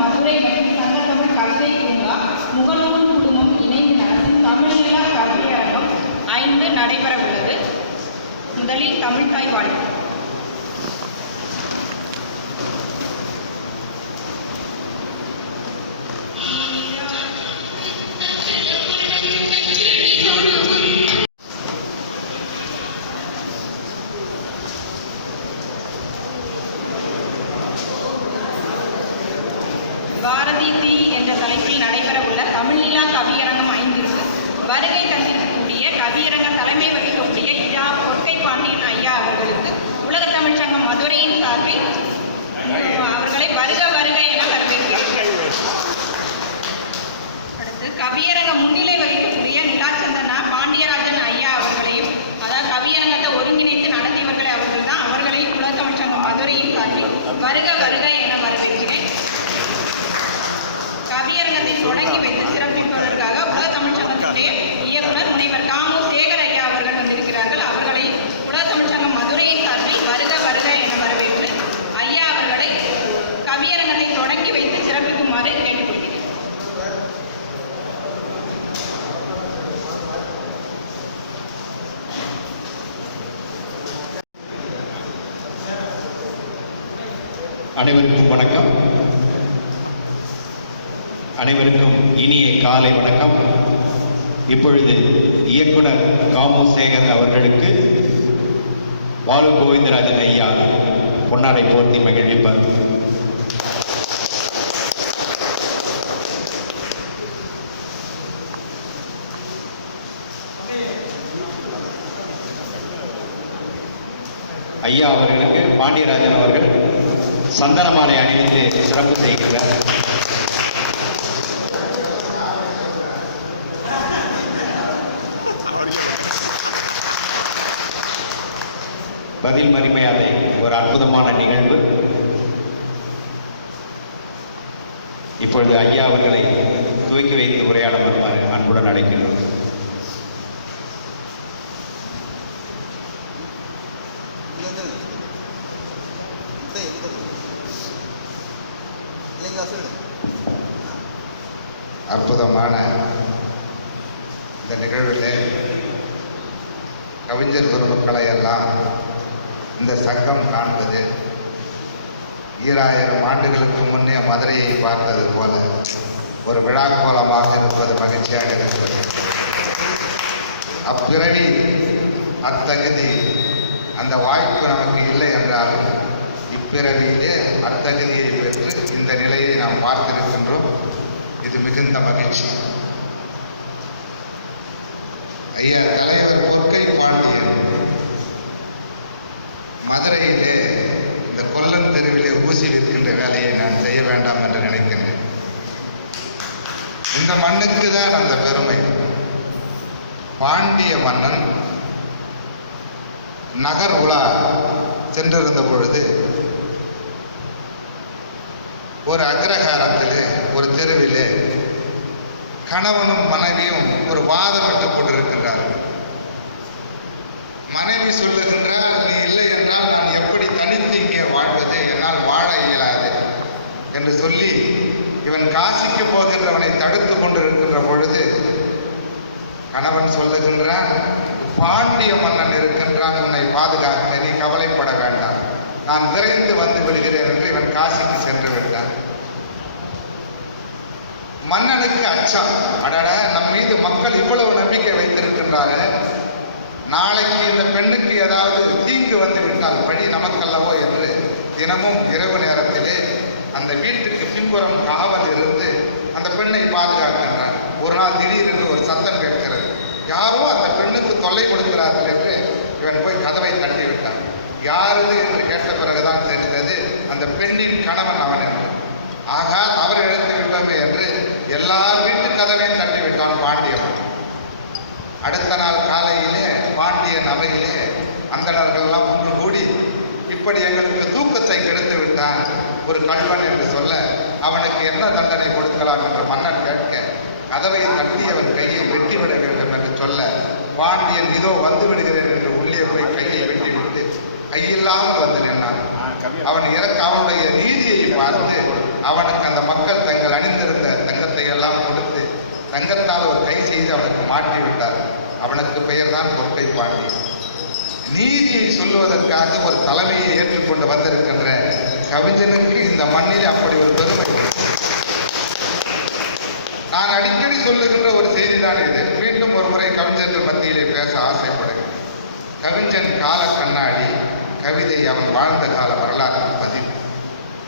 மதுரை மற்றும் சங்கத்தமிழ் கவிதை பூங்கா முகநூல் குழுமம் இணைந்து நடத்தும் தமிழிலா கவியரங்கம் 5 நடைபெற உள்ளது. முதலில் தமிழ்தாய் வாழ்த்து. பாரதி தி என்ற தலைப்பில் நடைபெறவுள்ள தமிழ்நிலா கவியரங்கம் 5ற்கு வருகை தந்திருக்கக்கூடிய கவியரங்க தலைமை வகிக்கக்கூடிய ஐயா கொற்கை பாண்டியன் ஐயா அவர்களுக்கு உலக தமிழ் சங்கம் மதுரையின் சார்பில் அவர்களை வருக வருக என வரவேற்கிறேன். அடுத்து கவியரங்க முன்னிலை வகிக்கக்கூடிய நிலாச்சந்தனா பாண்டியராஜன் ஐயா அவர்களையும், அதாவது கவியரங்கத்தை ஒருங்கிணைத்து நடத்தியவர்களை அவர்கள் தான், அவர்களையும் உலக தமிழ் சங்கம் மதுரையின் சார்பில் வருக வருக என வரவேற்கிறேன். கவியரங்கத்தை தொடங்கி வைத்து சிறப்பிப்பதற்காக உலக தமிழ் சங்கத்தினுடைய இயக்குனர் முனைவர் காமு சேகர் ஐயா அவர்கள் வந்திருக்கிறார்கள். அவர்களை உலக தமிழ் சங்கம் மதுரையின் சார்பில் வருக வருக என வரவேற்று ஐயா அவர்களை கவியரங்கத்தை தொடங்கி வைத்து சிறப்பிக்குமாறு கேட்டுக்கொள்கிறேன். அனைவருக்கும் வணக்கம். அனைவருக்கும் இனிய காலை வணக்கம். இப்பொழுது இயக்குனர் காமு சேகர் அவர்களுக்கு பாலு கோவிந்தராஜன் ஐயா பொன்னாடை போர்த்தி மகிழ்விப்பார். ஐயா அவர்களுக்கு பாண்டியராஜன் அவர்கள் சந்தன மாலை அணிவித்து சிறப்பு செய்கின்றார். பதில் மரியாதை ஒரு அற்புதமான நிகழ்வு. இப்பொழுது ஐயா அவர்களை துவக்கி வைத்து உரையாட வருமாறு அன்புடன் அழைக்கின்றோம். அற்புதமான இந்த நிகழ்விலே கவிஞர் பெருமக்களை எல்லாம் இந்த சங்கம் காண்பது 2000 ஆண்டுகளுக்கு முன்னே மதுரையை பார்த்தது போல ஒரு விழாக்கோலமாக இருப்பது மகிழ்ச்சியாக இருக்கிறது. அப்பிறவி அத்தகுதி அந்த வாய்ப்பு நமக்கு இல்லை என்றாலும் இப்பிறவியிலே அத்தகுதியை பெற்று இந்த நிலையை நாம் பார்த்திருக்கின்றோம். இது மிகுந்த மகிழ்ச்சி. ஐயா தலைவர் கொற்கை பாண்டியன் மதுரையிலே இந்த கொல்லன் தெருவிலே ஊசி விற்கின்ற வேலையை நான் செய்ய வேண்டாம் என்று நினைக்கின்றேன். இந்த மண்ணுக்கு தான் அந்த பெருமை. பாண்டிய மன்னன் நகர் உலா சென்றிருந்த பொழுது ஒரு அக்ரஹாரத்திலே ஒரு தெருவிலே கணவனும் மனைவியும் ஒரு வாதம் விட்டு கொண்டிருக்கின்றார்கள். மனைவி சொல்லுகின்றால், நீ இல்லை என்றால் நான் எப்படி தனித்து இங்கே வாழ்வது, என்னால் வாழ இயலாது என்று சொல்லி இவன் காசிக்கு போகின்றவனை தடுத்து கொண்டிருக்கின்ற பொழுது கணவன் சொல்லுகின்றான், பாண்டிய மன்னன் இருக்கின்றான் உன்னை பாதுகாக்க, நீ கவலைப்பட வேண்டாம் நான் விரைந்து வந்து விடுகிறேன் என்று இவன் காசிக்கு சென்று விட்டான். மன்னனுக்கு அச்சம், அடட நம் மீது மக்கள் இவ்வளவு நம்பிக்கை வைத்திருக்கின்றார்கள், நாளைக்கு இந்த பெண்ணுக்கு ஏதாவது தீங்கு வந்து விட்டால் பழி நமக்கல்லவோ என்று தினமும் இரவு நேரத்திலே அந்த வீட்டுக்கு பின்புறம் காவல் இருந்து அந்த பெண்ணை பாதுகாக்கின்றான். ஒரு நாள் திடீரென்று ஒரு சத்தம் கேட்கிறது, யாரோ அந்த பெண்ணுக்கு தொல்லை கொடுக்கிறார்கள் என்று இவன் போய் கதவை தட்டி விட்டான். யாரது என்று கேட்ட பிறகுதான் தெரிந்தது அந்த பெண்ணின் கணவன் அவன் என்று. ஆகா, தவறு இழைத்து விட்டோமே என்று எல்லா வீட்டு கதவையும் தட்டி விட்டான் பாண்டியவன். அடுத்த நாள் காலையிலே பாண்டியன் அவையிலே அந்தணர்கள் எல்லாம் ஒன்று கூடி, இப்படி எங்களுக்கு தூக்கத்தை கெடுத்து விட்டான் ஒரு கள்வன் என்று சொல்ல, அவனுக்கு என்ன தண்டனை கொடுக்கலாம் என்று மன்னன் கேட்க, கதவை தட்டி அவன் கையை வெட்டிவிட வேண்டும் என்று சொல்ல, பாண்டியன் இதோ வந்து விடுகிறேன் என்று உள்ளே போய் கையை வெட்டிவிட்டு கையில்லாமல் வந்து நின்றான். அவனுடைய நீதியை பார்த்து அவனுக்கு அந்த மக்கள் தங்கள் அணிந்திருந்த தங்கத்தை எல்லாம் கொடுத்து தங்கத்தால் ஒரு கை செய்து அவனுக்கு மாற்றி விட்டார். அவனுக்கு பெயர் தான் கொற்கை பாண்டியன். நீதியை சொல்லுவதற்காக ஒரு தலைமையை ஏற்றுக்கொண்டு வந்திருக்கின்ற கவிஞனுக்கு இந்த மண்ணில் அப்படி ஒரு பெருமை. நான் அடிக்கடி சொல்லுகின்ற ஒரு செய்திதான் இது. மீண்டும் ஒரு முறை கவிஞர்கள் மத்தியிலே பேச ஆசைப்படுகிறேன். கவிஞன் கால கண்ணாடி, கவிதை அவன் வாழ்ந்த கால வரலாற்று பதிவு.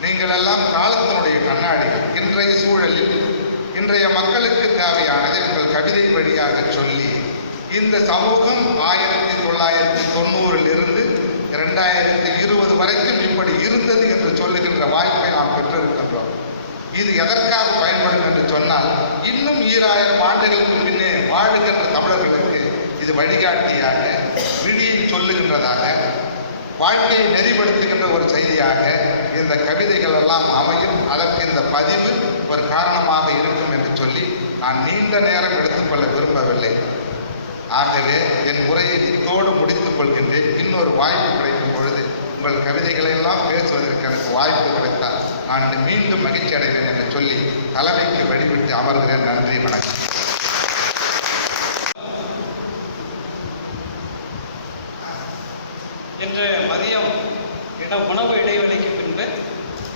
நீங்கள் எல்லாம் காலத்தினுடைய கண்ணாடிகள். இன்றைய சூழலில் இன்றைய மக்களுக்கு தேவையானதை உங்கள் கவிதை வழியாக சொல்லி இந்த சமூகம் 1990 2020 வரைக்கும் இப்படி இருந்தது என்று சொல்லுகின்ற வாய்ப்பை நாம் பெற்றிருக்கின்றோம். இது எதற்காக பயன்படும் என்று சொன்னால், இன்னும் 2000 ஆண்டுகளுக்கு முன்னே வாழுகின்ற தமிழர்களுக்கு இது வழிகாட்டியாக, விழியை சொல்லுகின்றதாக, வாழ்க்கையை நெறிப்படுத்துகின்ற ஒரு செய்தியாக இந்த கவிதைகள் எல்லாம் அமையும். அதற்கு இந்த பதிவு ஒரு காரணமாக இருக்கும் என்று சொல்லி நான் நீண்ட நேரம் எடுத்துக்கொள்ள விரும்பவில்லை. ஆகவே என் உரையை இத்தோடு முடித்துக் கொள்கின்றேன். இன்னொரு வாய்ப்பு கிடைக்கும் பொழுது உங்கள் கவிதைகளை எல்லாம் பேசுவதற்கு எனக்கு வாய்ப்பு கிடைத்தால் நான் மீண்டும் மகிழ்ச்சி அடைவேன் என்று சொல்லி தலைமைக்கு வழிவிட்டு அமர்கிறேன். நன்றி, வணக்கம். இன்று மதியம் உணவு இடைவெளிக்கு பின்பு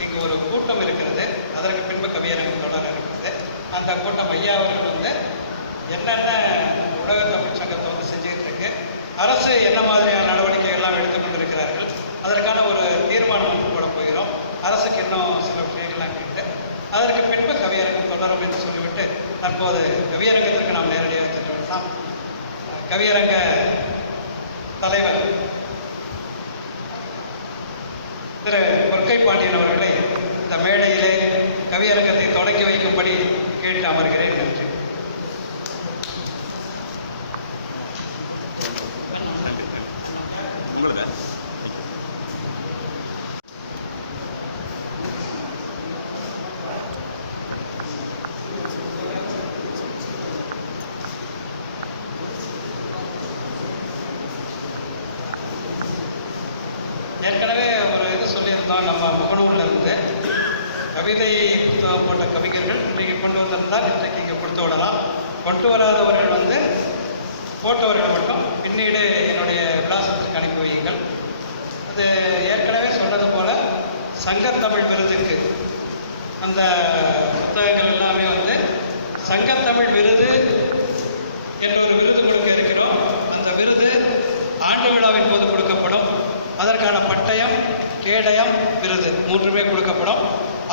இங்கு ஒரு கூட்டம் இருக்கிறது. அதற்கு பின்பு கவியரங்கம் தொடர இருக்கிறது. அந்த கூட்டம் ஐயா அவர்கள் வந்து என்னென்ன உலக தமிழ் சங்கத்தை வந்து செஞ்சுக்கிட்டு இருக்கு, அரசு என்ன மாதிரியான நடவடிக்கைகள்லாம் எடுத்துக்கொண்டிருக்கிறார்கள், அதற்கான ஒரு தீர்மானம் வந்து போட போகிறோம். அரசுக்கு இன்னும் சில விஷயங்கள்லாம் கேட்டு அதற்கு பின்பு கவியரங்கம் தொடரும் என்று சொல்லிவிட்டு தற்போது கவியரங்கத்திற்கு நாம் நேரடியாக சென்று விடலாம். கவியரங்க தலைவர் திரு கொற்கை பாண்டியன் அவர்களை இந்த மேடையிலே கவியரங்கத்தை தொடங்கி வைக்கும்படி கேட்டு அமர்கிறேன். நன்றி. ஏற்கனவே ஒரு இது சொல்லியிருந்தோம், நம்ம முகநூலில் இருந்து கவிதை புத்தகம் போட்ட கவிஞர்கள் இன்றைக்கு கொண்டு வந்திருந்தால் இன்றைக்கு இங்கே கொடுத்து விடலாம். கொண்டு வராதவர்கள் வந்து போட்டவர்கள் மட்டும் பின்னீடு என்னுடைய விலாசத்திற்கு அனுப்பி வையுங்கள். அது ஏற்கனவே சொன்னது போல சங்கத்தமிழ் விருதுக்கு அந்த புத்தகங்கள் எல்லாமே வந்து சங்கத்தமிழ் விருது என்ற ஒரு விருது கொடுக்க இருக்கிறோம். அந்த விருது ஆண்டு விழாவின் போது கொடுக்கப்படும். அதற்கான பட்டயம், கேடயம், விருது மூன்றுமே கொடுக்கப்படும்.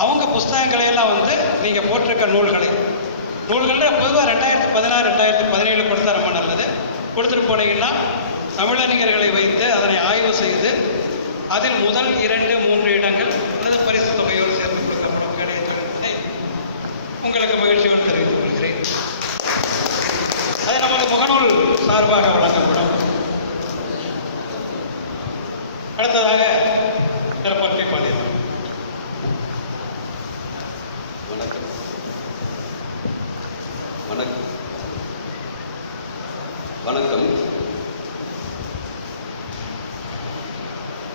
அவங்க புஸ்தகங்களை எல்லாம் வந்து நீங்கள் போட்டிருக்க நூல்களில் பொதுவாக 2016 2017 கொடுத்தா ரொம்ப நல்லது. கொடுத்துட்டு போனீங்கன்னா தமிழறிஞர்களை வைத்து அதனை ஆய்வு செய்து அதில் முதல் 2, 3 இடங்கள் அல்லது பரிசு தொகையோடு சேர்த்து கொடுக்கப்படும் கிடைத்ததை உங்களுக்கு மகிழ்ச்சியோடு தெரிவித்துக் கொள்கிறேன். அது நமக்கு முகநூல் சார்பாக வழங்கப்படும். அடுத்ததாக திரு கொற்கை பாண்டியன். வணக்கம். வணக்கம். வணக்கம்.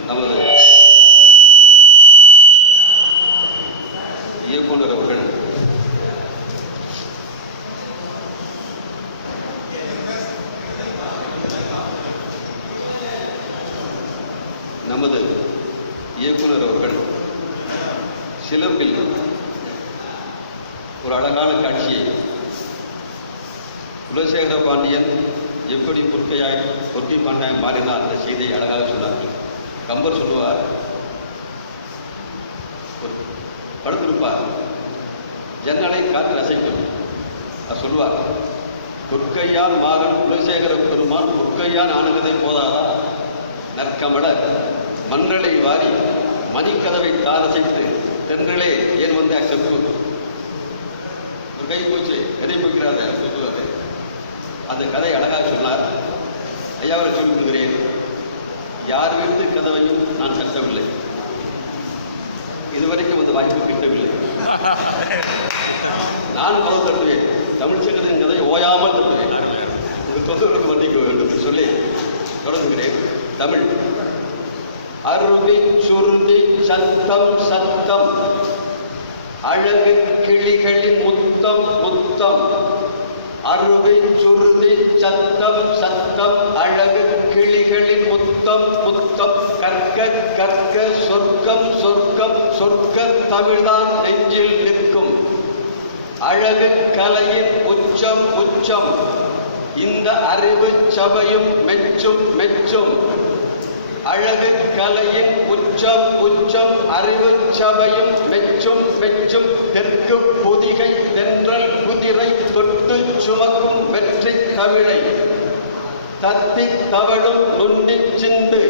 நமது இயக்குனர் அவர்கள் நமது இயக்குனர் அவர்கள் சிலம்பில் ஒரு அழகான காட்சியை குலசேகர பாண்டியன் எப்படி பொற்கை பாண்டியன் மாறினார் அந்த செய்தியை அழகாக சொன்னார்கள். கம்பர் சொல்லுவார், படுத்திருப்பார், ஜன்னலை காற்று அசைக்கும். அவர் சொல்லுவார், பொற்கையான் மாகன் குலசேகர பெருமான் பொற்கையான் ஆணுகதை போதாதா, நற்கமல மன்றலை வாரி மணிக்கதவை தாரசைத்து தென்றலே ஏன் வந்து அக்செப்ட் ஒரு கை போச்சு எதை போய்க்கிறாரு சொல்லுவாரு. அந்த கதை அழகாக சொன்னார். ஐயாவை சொல்லிக் கொடுக்கிறேன், யார் வீட்டு கதவையும் நான் தட்டவில்லை, இதுவரைக்கும் அந்த வாய்ப்பு கிட்டவில்லை. நான் கதவு தட்டுவேன், தமிழ் சங்கத்தின் கதை ஓயாமல் தட்டுவேன், இது தொந்தரவுக்கு மன்னிக்க வேண்டும் என்று சொல்லி தொடங்குகிறேன். தமிழ் அருவி சுருதி சத்தம் சத்தம் அழகு கிளிகளின் முத்தம் முத்தம். அருவி சுருதி சத்தம் சத்தம் அழகு கிளிகளின் முத்தம் முத்தம். கற்க கற்க சொர்க்கம் சொர்க்கம் சொர்க்க தமிழ்தான் நெஞ்சில் நிற்கும். அழகு கலையின் உச்சம் உச்சம் இந்த அறிவு சபையும் மெச்சும் மெச்சும். அழகு கலையின் உச்சம் உச்சம் அறிவு சபையும் மெச்சும் மெச்சும். தெற்கு பொதிகை தென்றல் குதிரை தொட்டு சுமக்கும் வெற்றி தமிழை தத்தி தவழும் நுண்டி சிந்து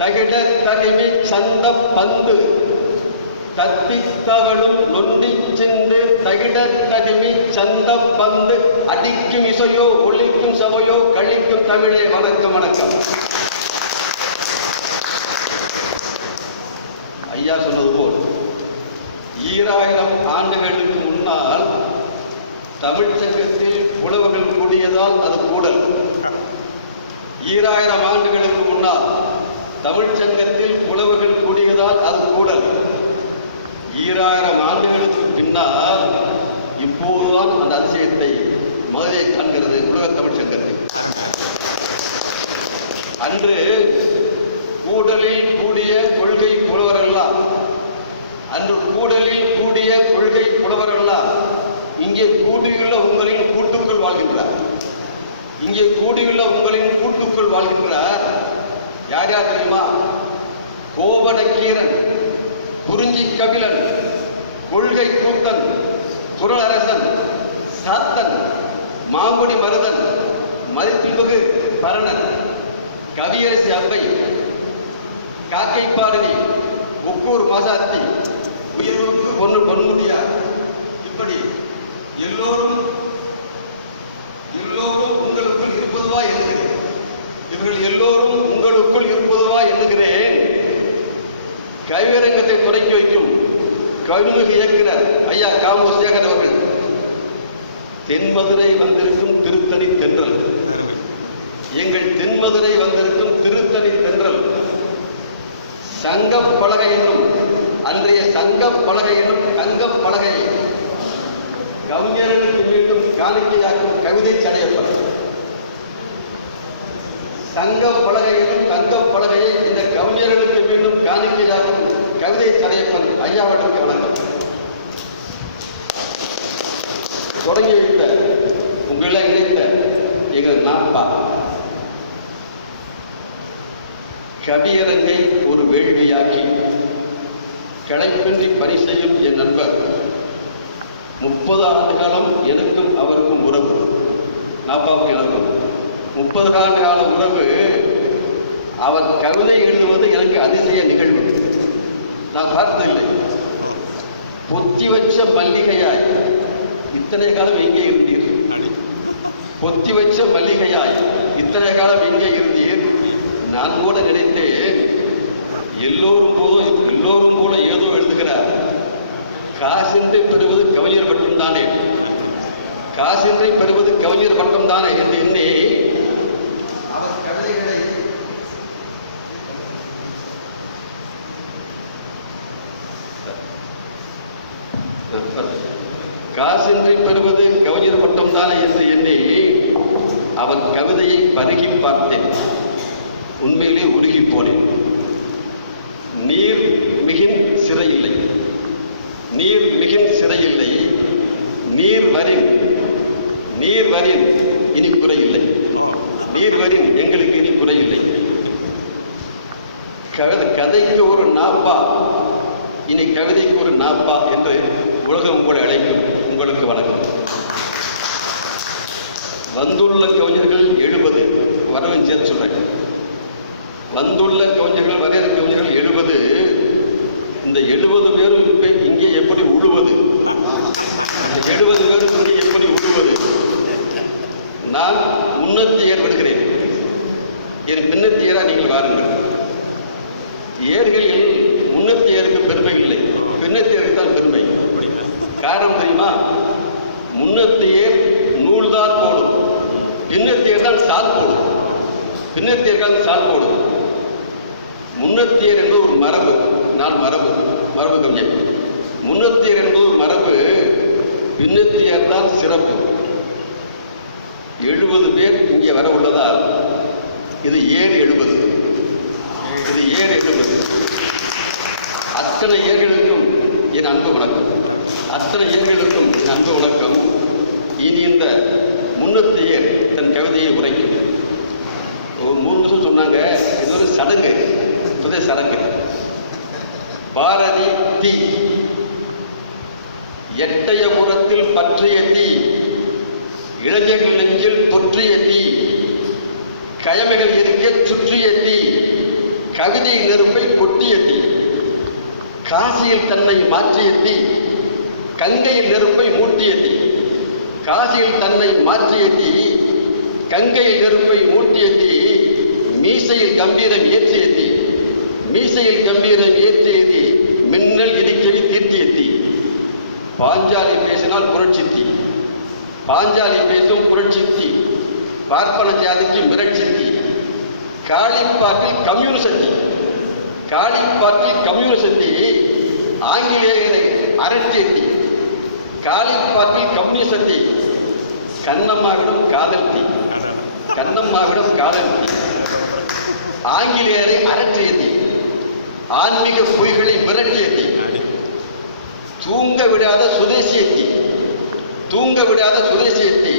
தகிட தகிமை சந்த பந்து. தத்தி தவழும் நொண்டி சிந்து தகிட தகிமை சந்த பந்து. அடிக்கும் இசையோ ஒளிக்கும் சபையோ கழிக்கும் தமிழே வணக்கம் வணக்கம். ஐயா சொன்னது போல் 2000 ஆண்டுகளுக்கு முன்னால் தமிழ் சங்கத்தில் புலவர்கள் கூடியதால் அது கூடல். 2000 ஆண்டுகளுக்கு முன்னால் தமிழ் சங்கத்தில் புலவர்கள் கூடியதால் அது கூடல். 2000 ஆண்டுகளுக்கு பின்னால் இப்போதுதான் அந்த அதிசயத்தை மதுரை காண்கிறது உலக தமிழ் சங்கத்தில். அன்று கூடலில் கூடிய கொள்கை புலவரெல்லாம், அன்று கூடலில் கூடிய கொள்கை புலவரெல்லாம் இங்கே கூடியுள்ள உங்களின் கூட்டுக்குள் வாழ்கின்றார். இங்கே கூடியுள்ள உங்களின் கூட்டுக்குள் வாழ்கின்றார். யார் யார் தெரியுமா? கோவணக்கீரன், குறிஞ்சி கபிலன், கொள்கை கூத்தன், குரலரசன், சாத்தன், மாங்குடி மருதன், மதிப்புமிகு பரணன், கவியரசி அம்பை, காக்கை பாடனி, ஒக்கூர் மாசாத்தி, உயர்வுக்கு ஒன்று பொன்முடியார். இப்படி எல்லோரும் உங்களுக்குள் இருப்பதுவா என்கிறேன். இவர்கள் எல்லோரும் உங்களுக்குள் இருப்பதுவா என்கிறேன். கவியரங்கத்தை தொடக்கி வைக்கும் கவிமிகு இயக்குனர் ஐயா காமு சேகர் அவர்கள் தென்மதுரை வந்திருக்கும் திருத்தணி தென்றல், எங்கள் தென்மதுரை வந்திருக்கும் திருத்தணி தென்றல் சங்க பலகை என்னும் அன்றைய சங்க பலகை என்னும் தங்க பலகையை கவிஞர்களுக்கு மீண்டும் காணிக்கையாக்கும் கவிதை சடையப்பன். சங்க பலகை என்னும் தங்க பலகையை இந்த கவிஞர்களுக்கு மீண்டும் காணிக்கையாகும் கவிதை சடையப்பன் ஐயாவர்களுக்கு வணக்கம். தொடங்கி வைத்த உங்களை இணைத்த எங்கள் நாப்பா கவியரங்கை ஒரு வேள்வியாக்கி களைப்பின்றி பணி செய்யும் என் நண்பர். 30 ஆண்டு காலம் எனக்கும் அவருக்கும் உறவு, நாப்பாவுக்கு எனக்கும் 30 ஆண்டு கால உறவு. அவர் கவிதை எழுதுவது எனக்கு அதிசய நிகழ்வு, நான் பார்த்ததில்லை. பொத்தி வச்ச மல்லிகையாய் இத்தனை காலம் எங்கே இருந்தீர்? பொத்தி வச்ச மல்லிகையாய் இத்தனை காலம் எங்கே இருந்தீர்? நான் கூட நினைத்தேன், எல்லோரும் போல ஏதோ எழுதுகிறார், காசின்றி பெறுவது கவிஞர் மட்டும்தானே, காசின்றி பெறுவது கவிஞர் மட்டும்தானே என்று எண்ணி அவர் கவிதைகளை காசின்றி பெறுவது கவிஞர் மட்டும்தானே என்று எண்ணி அவன் கவிதையை பருகி பார்த்தேன். உண்மையிலே உருகி போனேன். நீ கதைக்கு ஒரு நாப்பா, இனி கவிதைக்கு ஒரு நாப்பா என்று உலகம் உங்களை அழைக்கும். உங்களுக்கு வணக்கம். வந்துள்ள கவிஞர்கள் 70, வரவும் சேர்த்து சொல்றேன். வந்துள்ள கவிஞர்கள், வரையற கவிஞர்கள் 70. இந்த 70 பேரும் இங்கே எப்படி உழுவது? 70 பேரும் இங்கே எப்படி உழுவது? நான் முன்னத்தியர் விடுகிறேன். என் பின்னத்தியரா நீங்கள் வாருங்கள். ஏர்களில் முன்னத்தியருக்கு பெருமை இல்லை, பின்னத்தியருக்கு தான் பெருமை. காரணம் தெரியுமா? முன்னத்தியர் நூல் தான் போடும், பின்னத்தியர் தான் சால் போடும். பின்னத்தியர் தான் சால் போடும். முன்னத்தியர் என்பது ஒரு மரபு. நான் மரபு கவிஞர். முன்னத்தியர் என்பது ஒரு மரபு, பின்னத்தியர் தான் சிறப்பு. 70 பேர் இங்கே வர உள்ளதால் இது ஏர் 70. இது ஏர் 70. அத்தனை ஏர்களுக்கும் என் அன்பு வணக்கம். அத்தனை ஏர்களுக்கும் என் அன்பு வணக்கம். இனி இந்த முன்னத்தியர் தன் கவிதையை உரைக்கும். ஒரு 3 நிமிஷம் சொன்னாங்க. இது ஒரு சடங்கு, இப்போதே சடங்கு. பாரதி தீ, எட்டயபுரத்தில் பற்றிய தீ, இளைஞர்கள் நெஞ்சில் தொற்றிய தீ, கயமைகள் இருக்க சுற்றிய தீ, கவிதை நெருப்பை கொட்டிய தீ, காசியில் தன்னை மாற்றிய தீ, கங்கையில் நெருப்பை மூட்டிய தீ, காசியில் தன்னை மாற்றிய தீ, கங்கையில் நெருப்பை மூட்டிய தீ, மீசையில் கம்பீரம் ஏற்றிய தீ, மீசையில் கம்பீரம் ஏற்றிய தீ, மின்னல் இடிக்கவி தீர்த்திய தீ, பாஞ்சாலி பேசினால் புரட்சி தீ, பாஞ்சாலி பேசும் புரட்சி தீ, பார்ப்பன ஜாதிக்கு மிரட்சி தீ, காளிப்பாக்கில் கம்யூனிசத்தி, காளிப்பாக்கில் கம்யூனிசத்தி, ஆங்கிலேயரை அரட்டிய தீ, காளிப்பாக்கில் கம்யூனிசத்தி, கண்ணம்மாவிடம் காதல் தீ, கண்ணம்மாவிடம் காதல் தீ, ஆங்கிலேயரை அரற்றிய தீ, ஆன்மீக பொய்களை மிரட்டிய தீ, தூங்க விடாத சுதேசிய தீ, தூங்க விடாத சுதேசிய தீ,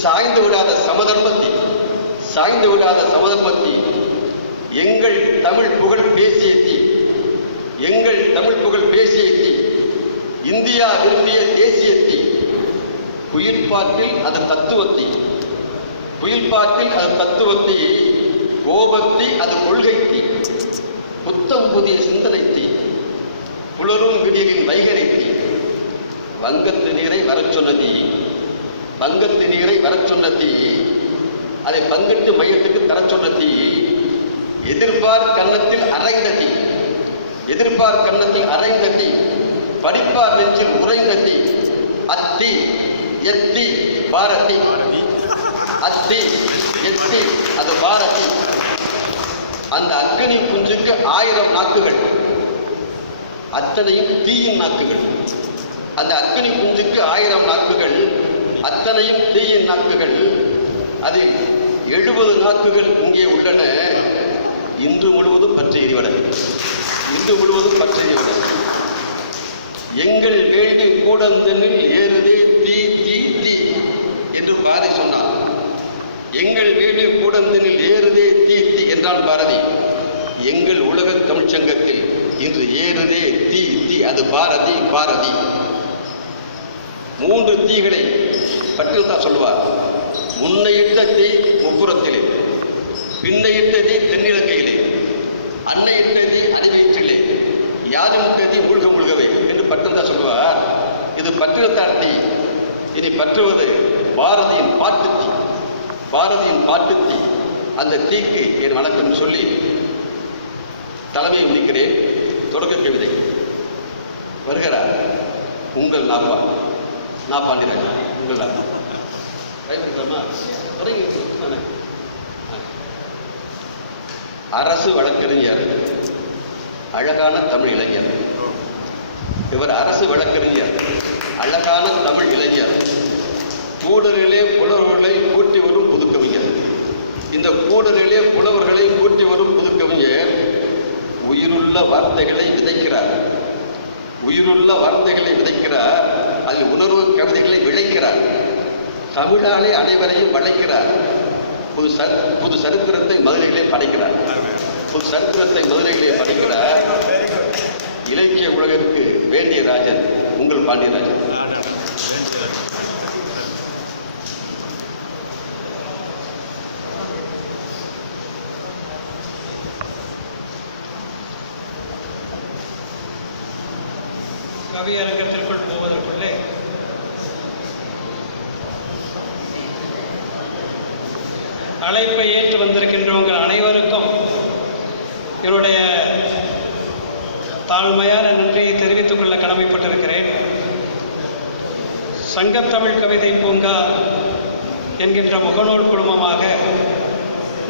சாய்ந்து விடாத சமதர்மத்தி, சாய்ந்து விடாத சமதர்மத்தி, எங்கள் தமிழ் புகழ் பேசிய தீ, எங்கள் தமிழ் புகழ் பேசிய தீ, இந்தியா விரும்பிய தேசிய தீ, குயில்பாட்டில் அது தத்துவத்தி, குயில்பாட்டில் அது தத்துவத்தி, கோபத்தி அது கொள்கை தீ, புத்தம் புதிய சிந்தனை தீ, புலரும் விடியலின் வைகரை தீ, வங்கத்து நீரை வரச் சொன்ன தீ, வங்கத்து நீரை வரச் சொன்ன தீ, அதை பங்கிட்டு மையத்துக்கு தரச் சொன்ன தீ, எதிர்பார் கன்னத்தில் அரைந்த தீ, எதிர்பார் கன்னத்தில் அரைந்த தீ, படிப்பார் நெஞ்சில் உறைந்த தீ, அத்தி எத்தி பாரதி, அத்தி எத்தி அது பாரதி. அந்த அக்னி குஞ்சுக்கு 1000 நாக்குகள், அத்தனையும் தீயின் நாக்குகள். அந்த அக்னி குஞ்சுக்கு 1000 நாக்குகள், அத்தனையும் தீயின் நாக்குகள். அதில் 70 நாக்குகள் இங்கே உள்ளன. இன்று முழுவதும் பற்றி எறிவன, இன்று முழுவதும் பற்றி எறிவன. எங்கள் வேள்வி கூடந்தனில் ஏறுதே தீ தீ தீ என்று பாரதி சொன்னார். எங்கள் வேள்வி கூடந்தனில் ஏறுதே தீ தீ என்றான் பாரதி. எங்கள் உலக தமிழ்ச்சங்கத்தில் இன்று ஏறுதே தீ தீ அது பாரதி பாரதி. 3 தீகளை பட்டியல்தான் சொல்லுவார். முன்னையிட்ட தீ முப்புறத்திலே, பின்னையிட்ட தீ தென்னிலங்கையிலே, அன்னையிட்ட தீ அடிவயிற்றிலே, யாதிமுட்ட தீ மூழ்க மூழ்கவே என்று பட்டியல்தான் சொல்லுவார். இது பட்டியல்தான் தீ. இனி பற்றுவது பாரதியின் பாட்டு தீ, பாரதியின் பாட்டு தீ. அந்த தீக்கு என் வணக்கம் சொல்லி தலைமையை முடிக்கிறேன். தொடக்க கவிதை வருகிறார் உங்கள் நாப்பா, நான் பாண்டியராஜா. உங்கள் நாப்பா அரசு வழக்கறிஞர், அழகான தமிழ் இளைஞர். இவர் அரசு வழக்கறிஞர், அழகான தமிழ் இளைஞர். கூடலிலே புலவர்களை கூட்டி வரும் புதுக்கவிஞர். இந்த கூடலிலே புலவர்களை கூட்டி வரும் புதுக்கவிஞர் உயிருள்ள வார்த்தைகளை விதைக்கிறார். உயிருள்ள வார்த்தைகளை விதைக்கிறார். அதில் உணர்வு கவிதைகளை விளைக்கிறார். தமிழாலே அனைவரையும் வளைக்கிறார். புது சரித்திரத்தை மதுரைகளே படைக்கிறார். ஒரு சரித்திரத்தை மதுரையிலே படிக்கிறார். இலக்கிய உலகிற்கு வேண்டிய ராஜன் உங்கள் பாண்டியராஜன். கவியரங்கத்திற்குள் போவதற்குள்ளே அழைப்பை ஏற்று வந்திருக்கின்றவங்கள் அனைவருக்கும் என்னுடைய தாழ்மையான நன்றியை தெரிவித்துக் கொள்ள கடமைப்பட்டிருக்கிறேன். சங்கத்தமிழ் கவிதை பூங்கா என்கின்ற முகநூல் குழுமமாக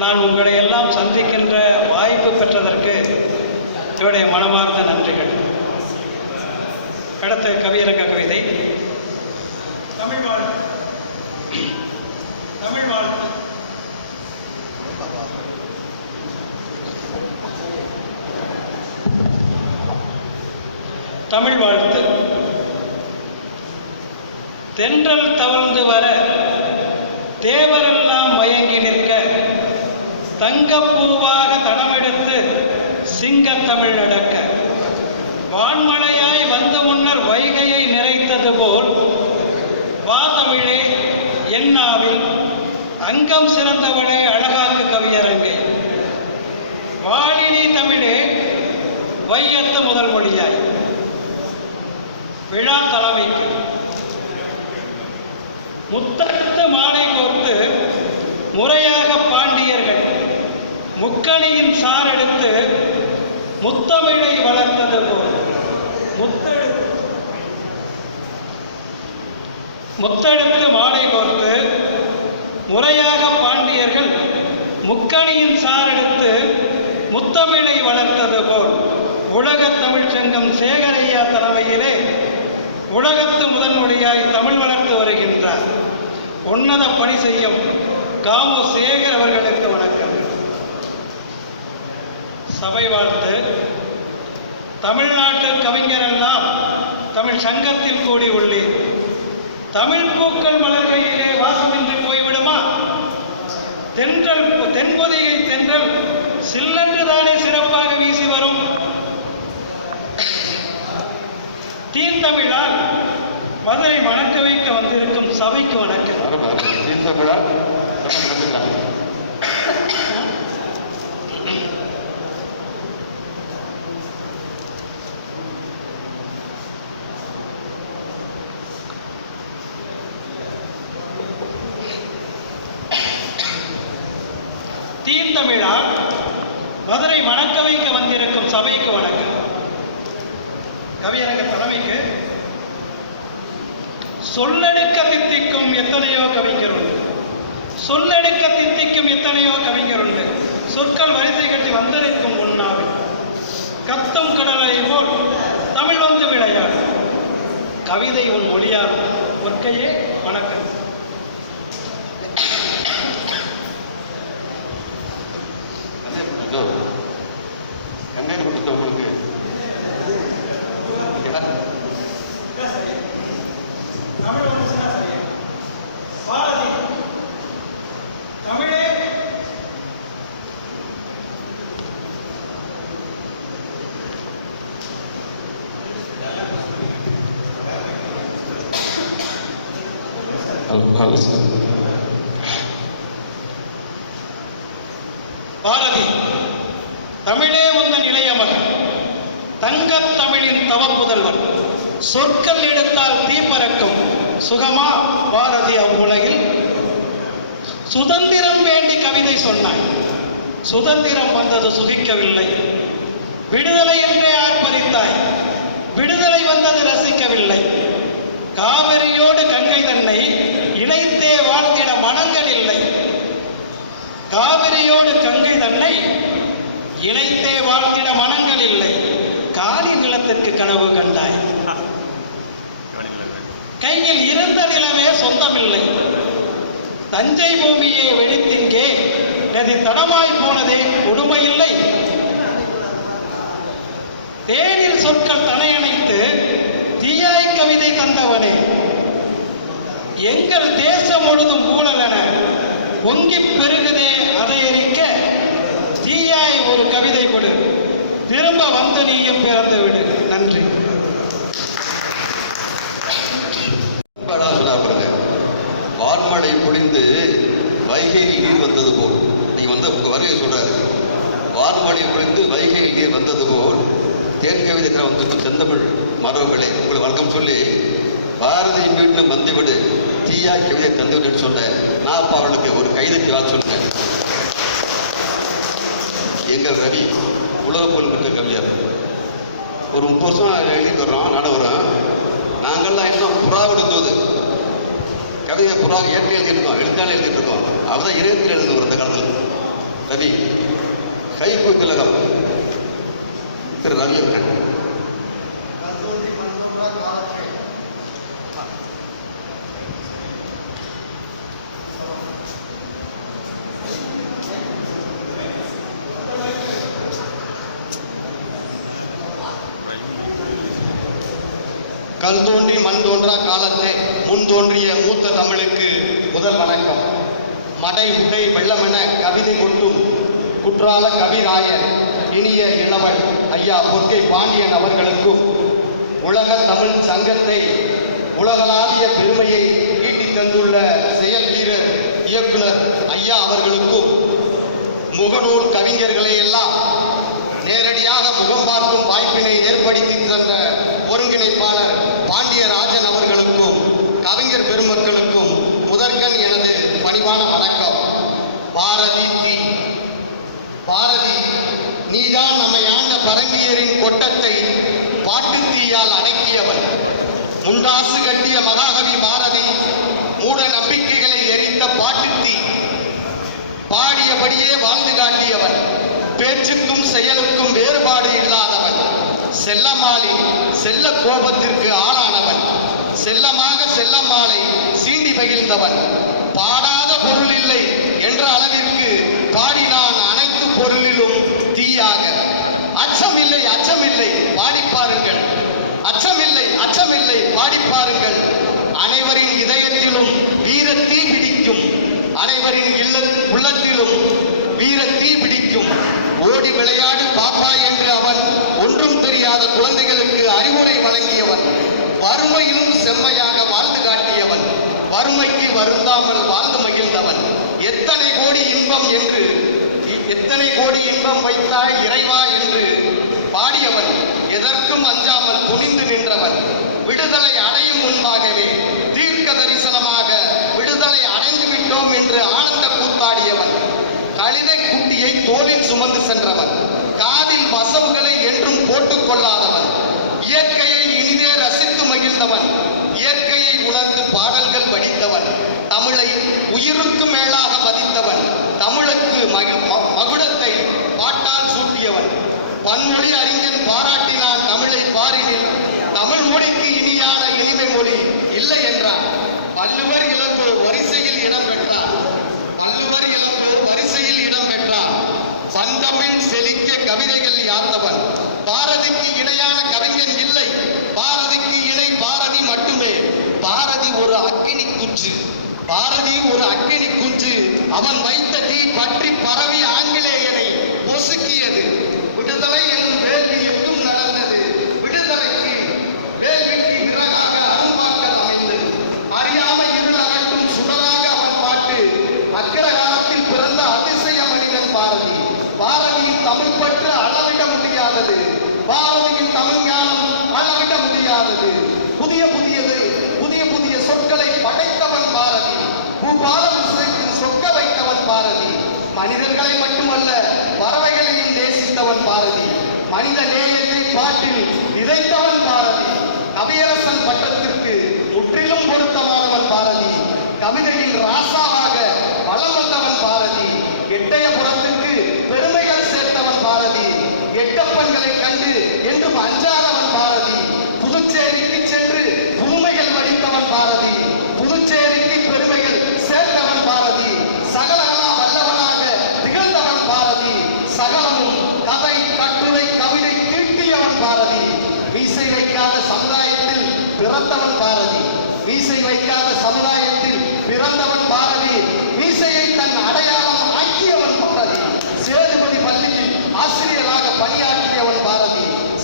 நான் உங்களை எல்லாம் சந்திக்கின்ற வாய்ப்பு பெற்றதற்கு என்னுடைய மனமார்ந்த நன்றிகள். அடுத்த கவியரங்க கவிதை தமிழ் வாழ்த்து. தமிழ் வாழ்த்து. தமிழ் வாழ்த்து. தென்றல் தவழ்ந்து வர தேவரெல்லாம் மயங்கி நிற்க தங்கப்பூவாக தடமெடுத்து சிங்கத்தமிழ் நடக்க வான்மழையாய் வந்து முன்னர் வைகையை நிறைத்தது போல் வா தமிழே என்னாவில் அங்கம் சிறந்தவளே அழகாக்கு கவியரங்கை வாழினி தமிழே வையத்து முதல் மொழியாய். விழா தலைமைக்கு முத்தெடுத்து மாலை கோர்த்து முறையாக பாண்டியர்கள் முக்கணியின் சாரெடுத்து முத்தமிழை வளர்த்தது போல் முத்தெடுத்து மாலை கோர்த்து முறையாக பாண்டியர்கள் முக்கணியின் சாரெடுத்து முத்தமிழை வளர்த்தது போல் உலகத் தமிழ்ச் சங்கம் சேகரையா தலைமையிலே உலகத்து முதன்மொழியாய் தமிழ் வளர்த்து வருகின்றார். உன்னத பணி செய்யும் காமு சேகர் அவர்களுக்கு வணக்கம். சபை வாழ்த்து. தமிழ்நாட்டு கவிஞரெல்லாம் தமிழ் சங்கத்தில் கூடி உள்ளேன். தமிழ் பூக்கள் மலர்கையிலே வாசமின்றி போய்விடுமா? தென்றல் தென்பொதிகை தென்றல் சில்லென்றுதானே சிறப்பாக வீசி வரும். தீர்த்தமிழால் மதுரை மணக்க வைக்க வந்திருக்கும் சபைக்கு வணக்கம். தீர்த்தமிழால் மதுரை மணக்க வைக்க வந்திருக்கும் சபைக்கு வணக்கம். கவியரங்க தலைமைக்கு சொல்லெடுக்க தித்திக்கும் எத்தனையோ கவிஞர் உண்டு. சொல்லெடுக்க தித்திக்கும் எத்தனையோ கவிஞர் உண்டு. சொற்கள் வரிசை கட்டி வந்திருக்கும் உண்ணாவில் கத்தும் கடலை போல் தமிழ் வந்து விளையாடு. கவிதை உன் மொழியாகும் ஒற்கையே வணக்கம். என்ன கொடுத்த உங்களுக்கு தமிழ் பாரதி தமிழே பாரதி தமிழே உந்தன் இளைய மகன் தங்கத் தமிழின் தவப்புதல்வன் சொற்கள் எடுத்தால் தீ பறக்கும் சுகமா பாரதி அவ்வுலகில். சுதந்திரம் வேண்டி கவிதை சொன்னாய். சுதந்திரம் வந்தது சுகிக்கவில்லை. விடுதலை என்றே ஆர்ப்பரித்தாய். விடுதலை வந்தது ரசிக்கவில்லை. காவிரியோடு கங்கை தன்னை இணைத்தே வாழ்ந்திட மனங்கள் இல்லை. காவிரியோடு கங்கை தன்னை இணைத்தே வாழ்ந்திட மனங்கள் இல்லை. காலி நிலத்திற்கு கனவு கண்டாய். கையில் இருந்த நிலமே சொந்தமில்லை. தஞ்சை பூமியை வெடித்திங்கே நதி தடமாய் போனதே கொடுமையில்லை. தேனில் சொற்கள் தனையணைத்து தீயாய் கவிதை தந்தவனே எங்கள் தேசம் முழுதும் ஊழலென பொங்கி பெருகுதே அதை எரிக்க தீயாய் ஒரு கவிதை கொடு, திரும்ப வந்து நீயும் பிறந்து விடு. நன்றி. சொன்னார் பாருங்க, வான்மழை பொழிந்து வைகையில் நீர் வந்தது போல். நீங்க வந்து உங்க வருகை சொல்றாரு, வான்மழை பொழிந்து வைகையில் நீர் வந்தது போல் தேன் கவிதை வந்து செந்தமிழ் மரபுகளே உங்களை வணக்கம் சொல்லி பாரதி மீண்டும் வந்துவிடு தீயா கவிதை தந்துவிடுன்னு சொன்னேன். நான் அப்போ அவளுக்கு ஒரு கைதுக்கு வாழ் சொன்னேன். எங்கள் ரவி உலக புகழ் பெற்ற கவிஞர். ஒரு 30 வருஷம் எழுதிட்டு வர்றோம், நடுவரோம். நாங்கள்லாம் இன்னும் புறா விடும்போது கவிதை புறா ஏற்கனவே எழுதியிருக்கோம், எழுத்தாலே எழுதிட்டு இருக்கோம். அவர் தான் இறையத்தில் எழுதுவார் அந்த காலத்தில். ரவி கைப்பு திலகம் திரு ரவி அவர்கள். கல் தோன்றி மண் தோன்றா காலத்தை முன் தோன்றிய மூத்த தமிழுக்கு முதல் வணக்கம். மடை உடை வெள்ளமென கவிதை கொட்டும் குற்றால கவிராயன் இனிய இளவல் ஐயா பொற்கை பாண்டியன் அவர்களுக்கும், உலக தமிழ் சங்கத்தை உலகளாவிய பெருமையை ஈட்டி தந்துள்ள செயல் வீரர் இயக்குனர் ஐயா அவர்களுக்கும், முகநூல் கவிஞர்களை எல்லாம் நேரடியாக முகம் பார்க்கும் வாய்ப்பினை ஏற்படுத்தி தந்த ஒருங்கிணைப்பாளர் பாண்டியராஜன் அவர்களுக்கும், கவிஞர் பெருமக்களுக்கும் முதற்கண் எனது பணிவான வணக்கம். பாரதி நீதான் நம்மை ஆண்ட பரங்கியரின் கொட்டத்தை பாட்டுத்தீயால் அடக்கியவன். முண்டாசு கட்டிய மகாகவி பாரதி மூட நம்பிக்கைகளை எரித்த பாட்டுத்தீ. பாடியபடியே வாழ்ந்து காட்டியவன். பேச்சுக்கும் செயலுக்கும் வேறுபாடு இல்லாதவன். செல்லம்மாளி செல்ல கோபத்திற்கு ஆளானவன். செல்லமாக செல்லம்மாளை சீண்டி மகிழ்ந்தவன். பாடாத பொருள் இல்லை என்ற அளவிற்கு பாடினான் அனைத்து பொருளிலும் தீயாக. அச்சமில்லை அச்சமில்லை பாடிப்பாருங்கள், அச்சமில்லை அச்சமில்லை பாடிப்பாருங்கள். அனைவரின் இதயத்திலும் வீரத்தீ பிடிக்கும், அனைவரின் உள்ளத்திலும் வீரத்தீ பிடிக்கும். ஓடி விளையாடு பாப்பா என்று அவன் ஒன்றும் தெரியாத குழந்தைகளுக்கு அறிவுரை வழங்கியவன். வறுமையிலும் செம்மையாக வாழ்ந்து காட்டியவன். வறுமைக்கு வருந்தாமல் வாழ்ந்து மகிழ்ந்தவன். எத்தனை கோடி இன்பம் வைத்தாய் இறைவா என்று பாடியவன். எதற்கும் அஞ்சாமல் துணிந்து நின்றவன். விடுதலை அடையும் முன்பாகவே தீர்க்க தரிசனமாக விடுதலை அடைந்து விட்டோம் என்று ஆனந்த கூத்தாடியவன். கழுதை குட்டியை தோளில் சுமந்து சென்றவன். காதில் வசவுகளை என்றும் போட்டுக் கொள்ளாதவன். இயற்கையை இனிதே ரசித்து மகிழ்ந்தவன். இயற்கையை உணர்ந்து பாடல்கள் படித்தவன். தமிழை உயிருக்கு மேலாக மதித்தவன். தமிழுக்கு மகுடத்தை பாட்டால் சூட்டியவன். பன்மொழி அறிஞன் பாராட்டினான் தமிழை பாரினில். தமிழ் மொழிக்கு இனியான இனிமை மொழி இல்லை என்றான். வள்ளுவர் இளங்கோர் வரிசையில் இடம் பெற்றார். பந்தமிழ் செழிக்க கவிதைகள் யாத்தவன். பாரதிக்கு இணையான கவிஞன் இல்லை. பாரதிக்கு இணை பாரதி மட்டுமே. பாரதி ஒரு அக்கினி குஞ்சு. அவன் வைத்த தீ பற்றி பரவி ஆங்கிலேயனை பொசுக்கியது. விடுதலை எனும் வேள்வி எங்கும் நடந்தது. விடுதலைக்கு வேள்விக்கு விறகாக அரும்பாக்கள் அமைந்தது. அறியாமை இருள் அகற்றும் சுடராக அவன் பாட்டு. அக்கிரகாலத்தில் பிறந்த அதிசய மனிதன் பாரதி. பாரதியின் தமிழ் பற்று அளவிட முடியாதது. பாரதியின் தமிழ் ஞானம் அளவிட முடியாதது. புதிய சொற்களை படைத்தவன் பாரதி. பூபாலம் சொற்க வைத்தவன் பாரதி. மனிதர்களை மட்டுமல்ல பறவைகளையும் நேசித்தவன் பாரதி. மனித நேயத்தை பாட்டில் விதைத்தவன் பாரதி. கவியரசன் பட்டத்திற்கு முற்றிலும் பொருத்தமானவன் பாரதி. கவிதையின் ராசாவாக வளம் வந்தவன் பாரதி. எட்டயபுரத்திற்கு பெருமைகள் சேர்த்தவன் பாரதி. எட்டப்பன்களை கண்டு என்றும் அஞ்சாதவன் பாரதி. புதுச்சேரிக்கு சென்று புதுமைகள் வடித்தவன் பாரதி. புதுச்சேரிக்கு பெருமைகள் சேர்த்தவன் பாரதி. சகலகலா வல்லவனாக திகழ்ந்தவன் பாரதி. சகலமும் கதை கட்டுரை கவிதை தீட்டியவன் பாரதி. மீசை வைக்காத சமுதாயத்தில் பிறந்தவன் பாரதி. மீசை வைக்காத சமுதாயத்தில் பிறந்தவன் பாரதி. மீசையை தன் அடையாளம் ஆக்கியவன் பாரதி. சேதுபதி பள்ளியில்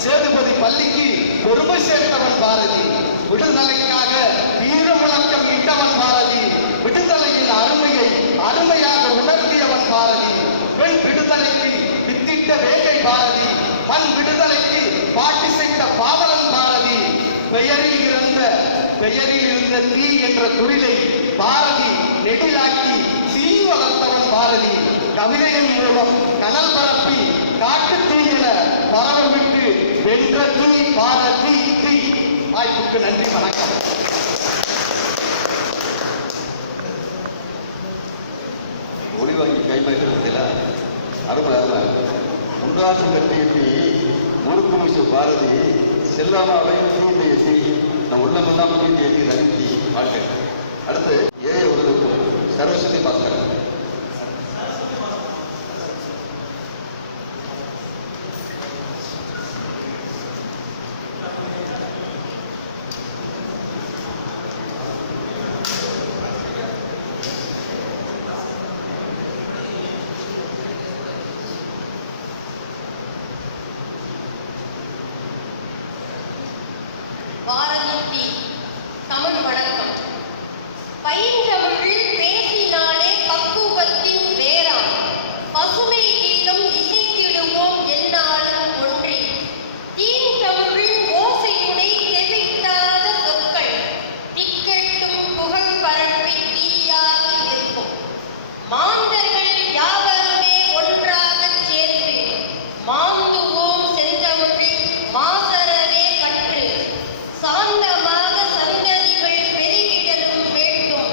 சேதுபதி பள்ளிக்கு பெருமை சேர்த்தவன் பாரதி. விடுதலைக்காக வீர முழக்கம் இட்டவன் பாரதி. விடுதலையின் அருமையை அருமையாக உணர்த்தியவன் பாரதி. பெண் விடுதலைக்கு வித்திட்ட வேங்கை பாரதி. மண் விடுதலைக்கு பாட்டி செய்த பாவலன் பாரதி. பெயரில் இருந்த தீ என்ற தொழிலை பாரதி நெடிலாக்கி தீ வளர்த்தவன் பாரதி. கவிதையின் மூலம் கனல் பரப்பி காட்டு தீ என பரவ விட்டு வென்ற தீ பாரதி தீ. வாய்ப்புக்கு நன்றி, வணக்கம். ஒளி வாங்கி கைமாற்றத்தில் அருமை அருமை உண்டாசு கட்டியத்தி முறுக்கு விஷய பாரதி செல்லாமாவை தீண்டை எத்தி நம் உள்ளமெல்லாம் தீண்டை எத்தி நடித்தி வாழ்க்கை. அடுத்து ஏஐ உதவும் சரஸ்வதி பாஸ்கர். பாரதி டி. தமிழ் வணக்கம். பைந்தமிழில் பேசினாலே பக்குவத்தின் வேறாம். பசுமை கீதம் இசைத்திடுவோம் எந்நாளும் ஒன்றி. தீன் தமிழில் ஓசையுனை தெவிட்டாத சொற்கள் திக்கெட்டும் புகழ் பரப்பி தீயாகி நிற்கும். மாந்தர்கள் யாவருமே ஒன்றாகச் சேர்த்து மாந்துவோம் செந்தமிழில் மாசறவே கற்று. சாந்தமாக சந்ததிகள் பெருகிடலும் வேண்டும்.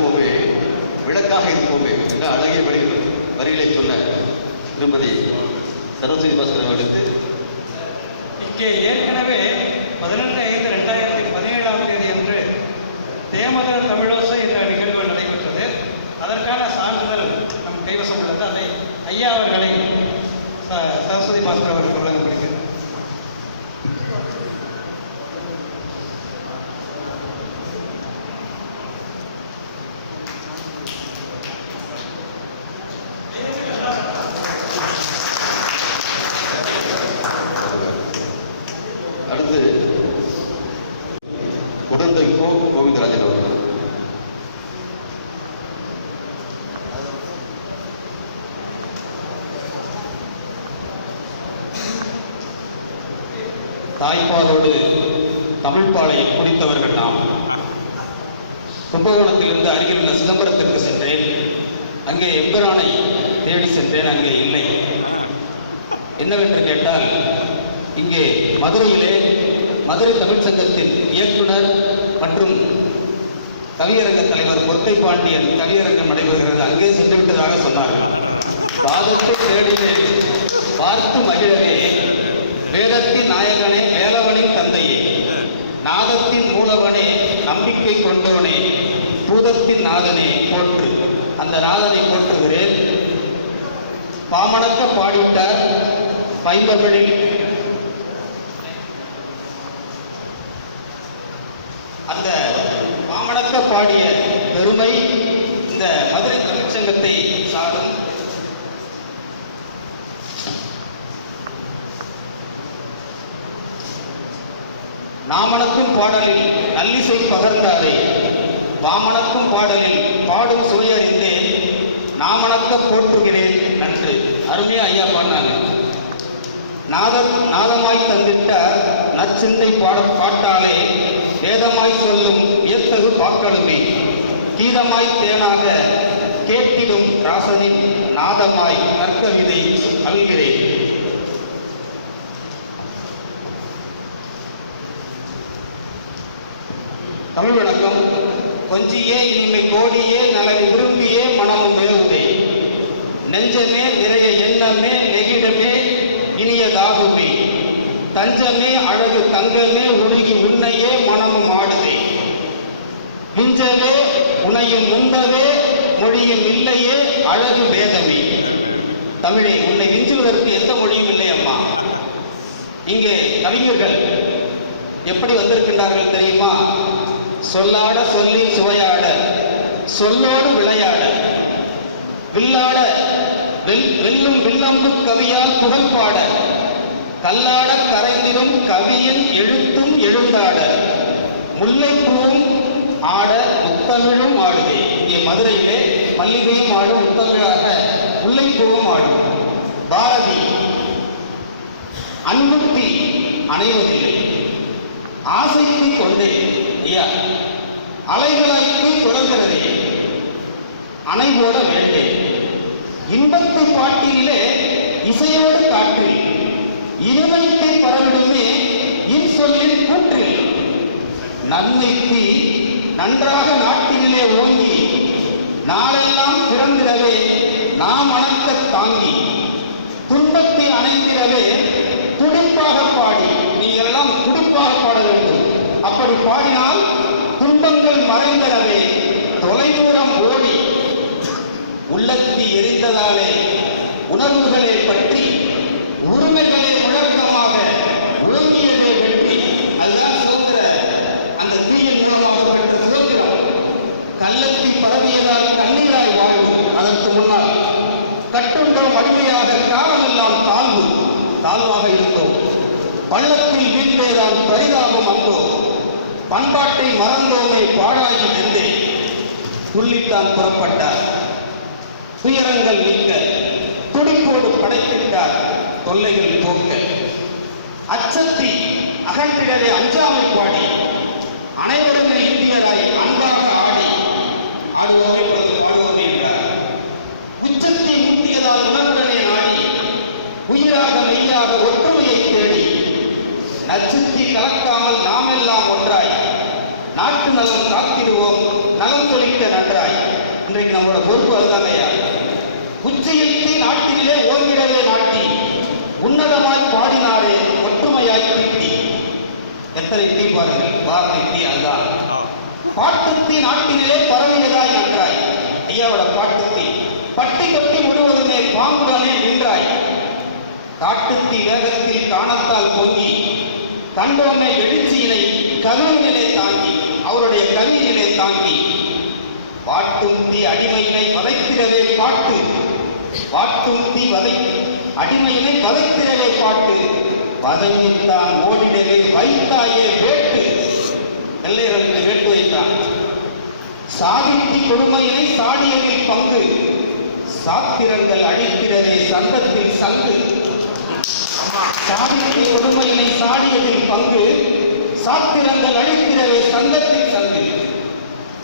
இருப்போமே, விளக்காக இருப்போமே என்ற அழகிய வரிகளை சொன்ன திருமதி சரஸ்வதி பாஸ்கர் அவர்களுக்கு இங்கே ஏற்கனவே 15/5/2017 அன்று தேமதர் தமிழோசை என்ற நிகழ்வு நடைபெற்றது. அதற்கான சான்றிதழ் நம் கைவசம் உள்ளது. அதை ஐயா அவர்களை சரஸ்வதி பாஸ்கர் அவர்கள் வழங்கப்படுகிறது. அடுத்து உடந்தை கோவிந்தராஜன் அவர்கள். தாய்ப்பாலோடு தமிழ்பாலை குடித்தவர்கள் நாம். கும்பகோணத்திலிருந்து அருகிலுள்ள சிதம்பரத்திற்கு சென்றேன். அங்கே எம்பெரானை தேடி சென்றேன். அங்கே இல்லை. என்னவென்று கேட்டால், இங்கே மதுரையிலே மதுரை தமிழ் சங்கத்தின் இயக்குனர் மற்றும் கவியரங்க தலைவர் பொற்கை பாண்டியன் கவியரங்கம் நடைபெறுகிறது, அங்கே சென்று விட்டதாக சொன்னார்கள். வாதத்தை தேடினேன், பார்த்து மகிழவே, வேதத்தின் நாயகனே, வேலவனின் தந்தையே, நாதத்தின் மூலவனே, நம்பிக்கை கொண்டவனே, பூதத்தின் நாதனே போற்று. அந்த நாதனை போற்றுகிறேன். பாமணக்க பாடிட்டார் பைந்தமிழில். அந்த பாமணக்க பாடிய பெருமை இந்த மதுரை தமிழ்ச்சங்கத்தை சாரும். நாமணக்கும் பாடலில் நல்லிசை பகர்ந்தாரே, வாமணக்கும் பாடலில் பாடும் சுவையறிந்தேன், நாமணக்க போற்றுகிறேன் நன்று. அருமையா ஐயா பாடினாங்க. நாதமாய் தந்திட்டார் நற்சிந்தை பாட்டாலே, வேதமாய் சொல்லும் வியத்தகு பாக்களுமே, கீதமாய் தேனாக கேட்டிடும் ராசனின் நாதமாய் நற்கவிதை அல்கிறேன். தமிழ் வணக்கம். கொஞ்சியே இனிமை கோடியே நலவி விரும்பியே மனமும் மேவுவே, நெஞ்சமே நிறைய எண்ணமே நெகிழமே இனியதாகுமே, தஞ்சமே அழகு தங்கமே உருகி உன்னையே மனமும் ஆடுதே, விஞ்சவே உனையும் முந்தவே மொழியும் இல்லையே அழகு வேதமே. தமிழே, உன்னை விஞ்சுவதற்கு எந்த மொழியும் இல்லை அம்மா. இங்கே கவிஞர்கள் எப்படி வந்திருக்கின்றார்கள் தெரியுமா? சொல்லாட சொல்லி சுவையாட, சொல்லோடு விளையாட, வில்லாட வெல்லும் வில்லம்பு கவியால் புகழ்பாட, கல்லாட கரைந்திடும் கவியின் எழுத்தும் எழுந்தாட, முல்லைப்பூவும் ஆட முத்தமிழும் ஆடுதே. இங்கே மதுரையிலே மல்லிகையும் ஆடும், முத்தமிழாக முல்லைப்பூவும் ஆடும். பாரதி அன்புத்தி அணைவதில்லை, ஆசைக்கு கொண்டே ஐயா அலைகளாய்க்கு தொடர்கிறதே, அணை போட வேண்டேன். இன்பத்து பாட்டிலே இசையோடு காற்றில், இனிமைத்தை பரவிடுமே இன்சொல்லின் கூற்றில், நன்மைக்கு நன்றாக நாட்டினிலே ஓங்கி, நாளெல்லாம் பிறந்திடவே நாம் அணக்க தாங்கி, துன்பத்தை அணைந்திடவே துடிப்பாக பாடி. நீங்கள் எல்லாம் துடிப்பாக பாட வேண்டும். அப்படி பாடினால் துன்பங்கள் மறைந்திடவே தொலைதூரம் ஓடி, உள்ளத்தி எரிந்ததாலே உணர்வுகளை பற்றி உரிமைகளை முழக்கமாக உறங்கியதே வெற்றி. அதுதான் சுதந்திர, அந்த தீயின் மூலமாக பெற்ற சுதந்திரம். கள்ளத்தி பரவியதால் கண்ணீராய் வாழ்வு, அதற்கு முன்னால் கட்டுண்டோம் அடிமையாக காலமெல்லாம் தாழ்வாக இருந்தோம். பள்ளத்தில் வீழ்ந்தேதான் பரிதாபம் வந்தோம், பண்பாட்டை மறந்தோமே பாழாகி நின்றே. துள்ளித்தான் புறப்பட்டார் துயரங்கள் நிற்க, துடிப்போடு படைத்திட்டார் தொல்லைகள் போக்க. அச்சத்தி அகன்றிடவே அஞ்சாமை பாடி, அனைவருமே இந்தியராய் அன்பாக ஆடி, ஆடுவோமே பாடுவோமே என்றார். உச்சத்தை முத்தியதால் உணர்வுடனே நாடி, உயிராக மெய்யாக ஒற்றுமையை தேடி, நச்சுத்தி கலக்காமல் நாமெல்லாம் ஒன்றாய் நாட்டு நலம் காத்திடுவோம் நலம் சொலிக்க நன்றாய். இன்றைக்கு நம்மளோட பொறுப்பு அதுதாங்க ஐயா. உச்சியைத்தி நாட்டிலே ஓங்கிடவே நாட்டி உன்னதமாய் பாடினாரே ஒற்றுமையாய் தீட்டி. எத்தனை தீ பாருங்கள், வார்த்தை தீ அதுதான். பாட்டுத்தீ நாட்டினிலே பரவியதாய் நன்றாய். ஐயாவோட பாட்டுத்தீ பட்டி கொட்டி முழுவதுமே பாங்குடனே நின்றாய். காட்டுத்தீ வேகத்தில் காணத்தால் பொங்கி கண்டோமே எழுச்சியினை கவியினிலே தாங்கி, அவருடைய கவியினிலே தாங்கி வாட்டும் தீ அடிமையினை வதைத்திடவே பாட்டு. வாட்டும் தீ அடிமையினை வதைத்திடவே பாட்டு. வதங்கித்தான் ஓடிடவே வைத்தாயே வேட்டு. எல்லைகளுக்கு வேட்டு வைத்தான். சாதித்தி கொடுமையினை சாடியதில் பங்கு. சாத்திரங்கள் அழித்திடவே சங்கத்தில் சங்கு. சாதித்தி கொடுமையினை சாடியதில் பங்கு. சாத்திரங்கள் அழித்திடவே சங்கத்தில் சங்கு.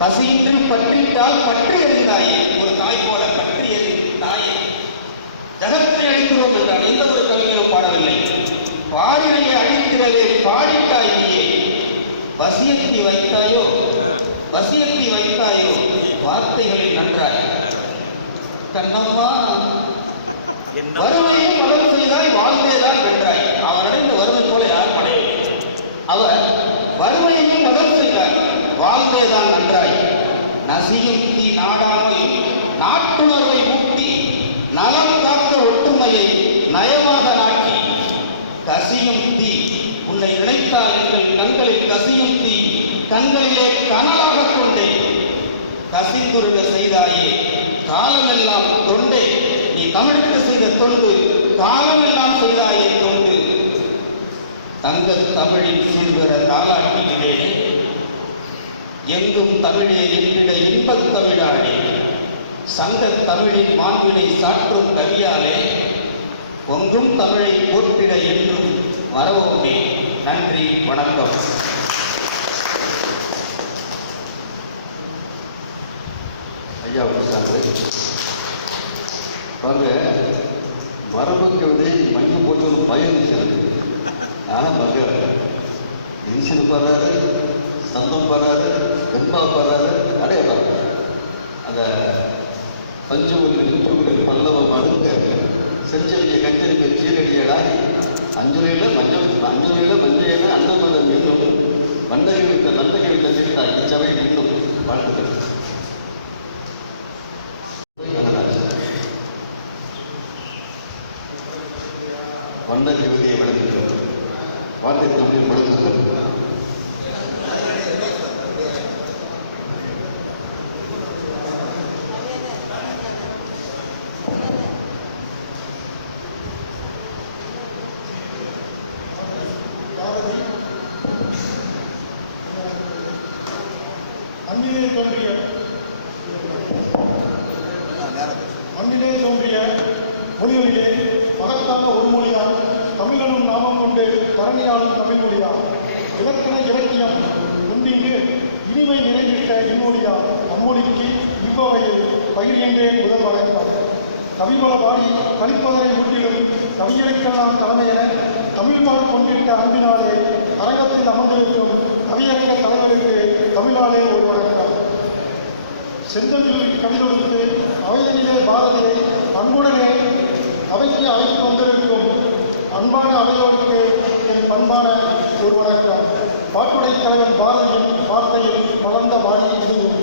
பசியின்றி பற்றிட்டால் பற்றி எறிந்தாயே. ஒரு தாய் போல பற்றி எறிந்த தாயே. ஜகத்தை அழிக்கிறோம் என்றால் எந்த ஒரு கவிஞனும் பாடவில்லை. பாரினையை அழித்திடவே பாடிட்டாய் நீயே. வசியத்தி வைத்தாயோ வசியத்தி வைத்தாயோ வார்த்தைகளில் நன்றாய். கண்ணம்மா வறுமையும் மலம் செய்தாய் வாழ்ந்தேதான் வென்றாய். அவர் அடைந்த வறுமை போல யார் படையவில்லை. அவர் வறுமையையும் மதம் செய்தார், வாழ்ந்தேதான் நன்றாய். நசியும் தீ நாடாமல் நாட்டுணர்வை ஊட்டி நலம் காக்க ஒற்றுமையை நயமாக நாட்டி. கசியும் தீ உன்னை நினைத்தால் எங்கள் கண்களில் கசியும் தீ கண்களிலே கனலாக கொண்டே. கசிந்துருக செய்தாயே காலமெல்லாம் தொண்டே. நீ தமிழுக்கு செய்த தொண்டு காலமெல்லாம் செய்தாயே தொண்டு. தங்க தமிழின் சீர்வர தாளாட்டினேனே எங்கும் தமிழே என்றிட இன்பத் தமிழானே. சங்க தமிழின் மாண்பினை சாற்றும் கவியாலே பொங்கும் தமிழை போற்றிட என்றும் மறவோமே. நன்றி, வணக்கம். ஐயா சார் பாருங்க, மரபுக்கு வந்து மஞ்சள் போட்டு ஒரு பயம் இருந்துச்சு. ஆனால் மக இன்சில் பாடுறாரு, சந்தம் பாடுறாரு, வெண்பா பாடுறாரு, அடையாளம் அந்த பஞ்சமுக பல்லவ மடுங்க செஞ்சலிய கஞ்சலிக்க சீரடியடாகி அஞ்சுரையில் மஞ்சையில் அன்னமதம் இன்னும் வண்டகை வைத்த நந்தகை வைத்த சிறுத்தாய் இச்சபை இன்னும் வாழ்த்துக்கள். வண்ட ஜோதியை வழங்குகிறது. வார்த்தை தமிழில் வழங்குகிறது. மண்ணிலே தோன்றிய மொழிகளிலே மகத்தான ஒரு மொழியால் தமிழனும் நாமம் கொண்டு பரணியாளும் தமிழ் மொழியால் இலக்கண இலக்கியம் ஒன்றிங்கு இனிமை நிறைந்திட்ட இம்மொழியால் அம்மொழிக்கு இவ்வகையில் பகிர்கின்றேன் முதல் வணக்கம். கவிமல பாடி கணிப்பதனை முற்றிலும் கவியலுக்கெல்லாம் தலைமையென தமிழ்பால் கொண்டிட்ட அன்பினாலே அரங்கத்தில் அமர்ந்திருக்கும் கவியரங்க தலைவருக்கு தமிழாலே ஒரு வணக்கம். செந்தமிழ் கவிதொடுத்து அவையிலே பாரதியை அன்புடனே அவைக்கு அழைத்து வந்திருக்கும் அன்பான அவையோருக்கு என் பண்பான ஒரு வணக்கம். பாட்டுடை தலைவன் பாரதியின் வார்த்தையில் வளர்ந்த வாணி இதுவும்.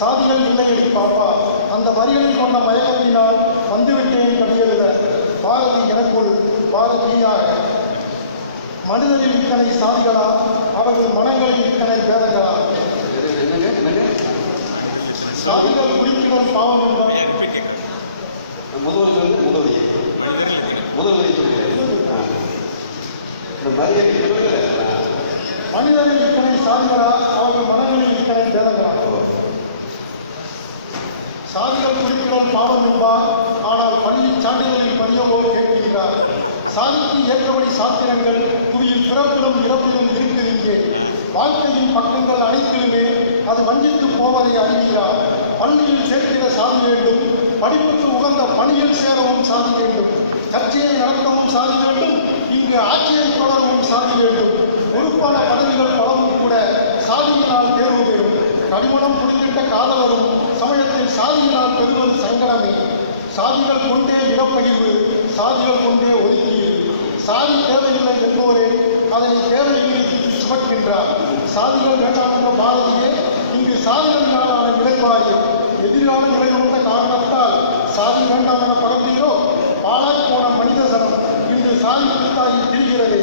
சாதிகள் இல்லையடி பாப்பா, அந்த வரிகளில் கொண்ட மயக்கத்தினால் வந்துவிட்டேன் கவியெழுத. பாரதி எனக்குள் பாரதியாக. மனிதரில் இத்தனை சாதிகளா, அவர்கள் மனங்களில் இத்தனை பேதங்களா? சாதிகள் குறிப்பிடும் பாவம் என்பார். மனிதரில் இத்தனை சாதிகளா, அவர்கள் மனங்களில் இத்தனை பேதங்களா? சாதிகள் குறிப்பிடும் பாவம் என்பார். ஆனால் பள்ளியின் சான்றிதழில் பதியவோடு கேட்கிறார். சாதிக்கு ஏற்றபடி சாத்திரங்கள் புவியில் பிறப்பிலும் இறப்பிலும் இருக்குது. இங்கே வாழ்க்கையின் பக்கங்கள் அனைத்திலுமே அது வஞ்சித்து போவதை அறிகிறார். பள்ளியில் சேர்த்திட சாதி வேண்டும், படிப்புக்கு உகந்த பணியில் சேரவும் சாதி வேண்டும், சர்ச்சையை நடத்தவும் சாதி வேண்டும், இங்கு ஆட்சியை தொடரவும் சாதி வேண்டும். பொறுப்பான பதவிகள் பலவும் கூட சாதியினால் தேர்வு பெறும். கடிமணம் புரிந்திட்ட காதலரும் சமயத்தில் சாதியினால் பெறுவது சங்கடமே. சாதிகள் கொண்டே இடப்பகிர்வு, சாதிகள் கொண்டே ஒதுக்கீடு. சாதி தேவையில்லை என்போரே அதனை தேவையின்றி சுமக்கின்றார். சாதிகள் வேண்டாம் என்ற பாரதியே இங்கு சாதிகளினாலான நிலைப்பாடு எதிரான நிலையுள்ள காரணத்தால் சாதி வேண்டாம் என பரப்பியோ பாழாய் போன மனித சனம் இன்று சாதி பிரித்தாகி திரிகிறது.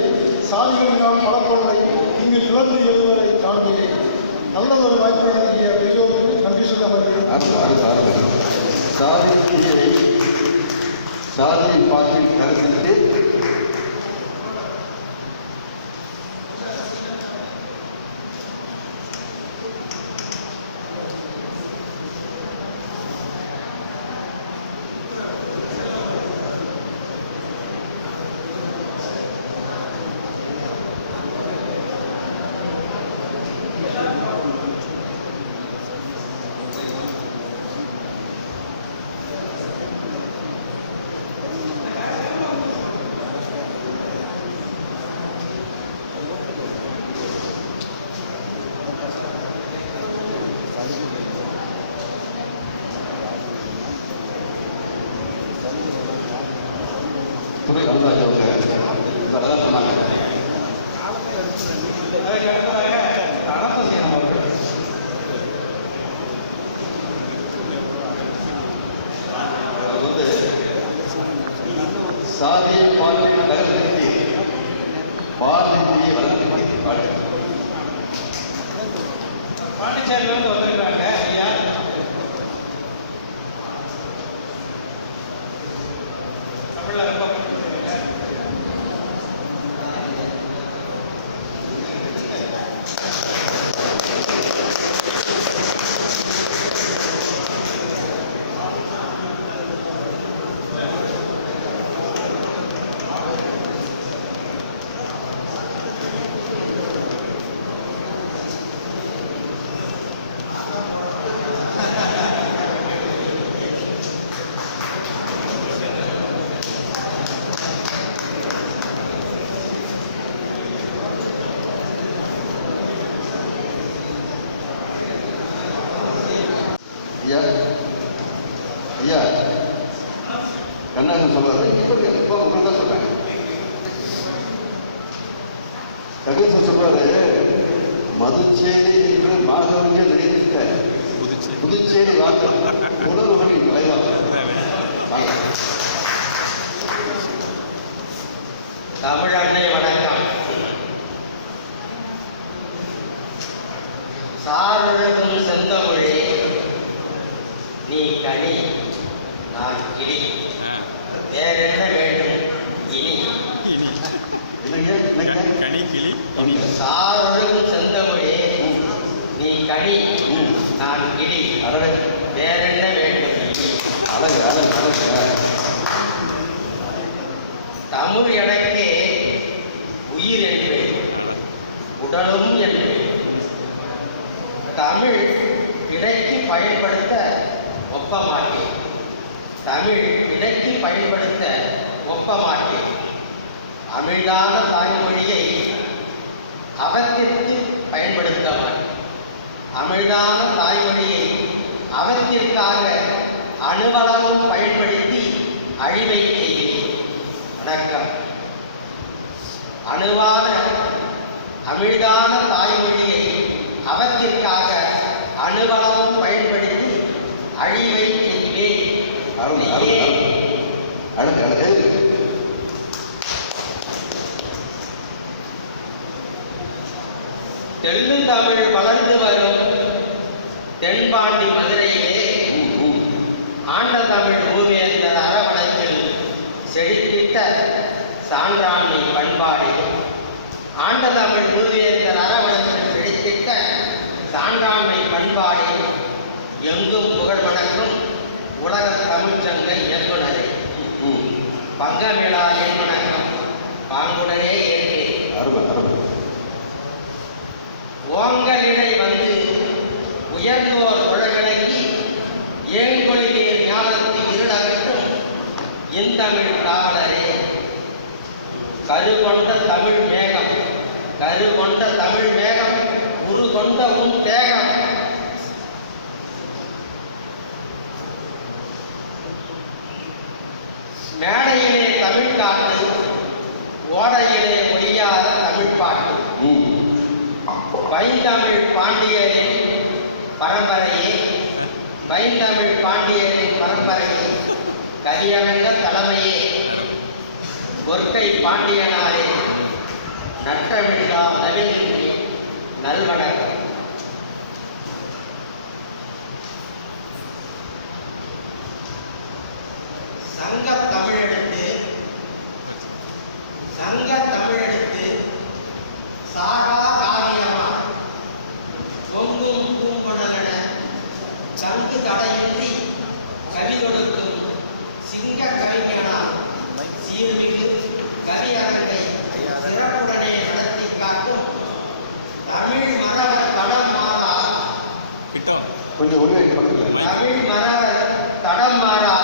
சாதிகளினால் பல பொருளை இங்கு கிளர்ந்து எழுவதை காண்கிறேன். நல்லதொரு வாய்ப்பை நல்கிய பெரியோருக்கு நன்றி சொல்ல வருகிறேன். சாதியை பார்த்து கருத்துட்டு துறை வரலாறு அவங்க சொன்னாங்க. அதற்கு அடுத்ததாக அனந்தசீனம் அவர்கள். அது சாதியை பார்த்து நகர்த்தி பாரதியை வளர்த்து பாண்டிச்சேரியிலிருந்து வந்திருக்கிறாங்க ஐயா. தமிழ்ல ரொம்ப ஐயா ஐயா கண்ணாசன் சொல்றாரு. இப்போ உங்களுக்கு தான் சொல்றேன். கணேசன் சொல்றாரு, மதுச்சேரி என்று மாதவர்கள் நினைத்த புதுச்சேரி நாட்கள் உணர்வுகளின் விளைவாக தமிழன்னை வணக்கம். சாருலகும் செந்தமிழே நீ கனி நான் கிளி, வேறென்ன வேண்டும் இனி. சாருலகும் செந்தமிழே நீ கனி நான் கிளி, வேறென்ன வேண்டும் இனி. அழகு அழகு அழகு. தமிழ் எனக்கே உயிர் என்பேன், உடலும் என்பேன். தமிழ் இடைக்கு பயன்படுத்த ஒப்ப மாட்டேன், தமிழ் இடைக்கு பயன்படுத்த ஒப்ப மாட்டேன். அமிழ்தான தாய்மொழியை அவத்திற்கு பயன்படுத்த மாட்டேன். அமிழ்தான தாய்மொழியை அவத்திற்காக அணுவளவும் பயன்படுத்தி அழிவை செய்வேன். வணக்கம். அணுவான அமிழ்தான தாய்மொழியை அவத்திற்காக அணுவளவும் பயன்படுத்தி அழிவை செய்வேன். அழகு அழகு அழகு. தெள்ளுந்தமிழ் வளர்ந்து வரும் தென்பாண்டி மதுரையிலே ஆண்ட தமிழ் பூவேந்தர் அரவணையில் செழித்திட்ட சான்றாண்மை பண்பாடு. ஆண்ட தமிழ் பூவேந்தர் அரவணையில் செழித்திட்ட சான்றாண்மை பண்பாடு எங்கும் புகழ் வணக்கும் உலக தமிழ்ச்சங்க இயக்குனரே. பங்கமிழா என் வணக்கம் பாங்குடனே ஏற்றேன். ஓங்கலிடை வந்து உயர்ந்தோர் உலகிழக்கி ஏங்கொழிவேர் ஞானத்து இருளகற்றும் இந்தமிழ் காவலரே. கருகொண்ட தமிழ் மேகம், கருகொண்ட தமிழ் மேகம், உருகொண்ட உன் தேகம் மேடையிலே தமிழ் காட்டு, ஓடையிலே ஒய்யாத தமிழ் பாட்டு. பைந்தமிழ் பாண்டியரின் பரம்பரையே, பைந்தமிழ் பாண்டியரின் பரம்பரையே, கவியரங்க தலைமையே, கொற்கை பாண்டியனாரே, நற்றமிழா நவீனே நல்வணக்கம். சங்க தமிழெடுத்து சாகா காவியமா பொங்கும் பூங்குழலென சங்கு தடையின்றி கவிதொடுக்கும் சிங்க கவிஞனார் சீர்மிகு கவியரங்கை சிறப்புடனே நடத்தி காட்டும் தமிழ் மரப தடம் மாறா தமிழ் மரப தடம் மாறா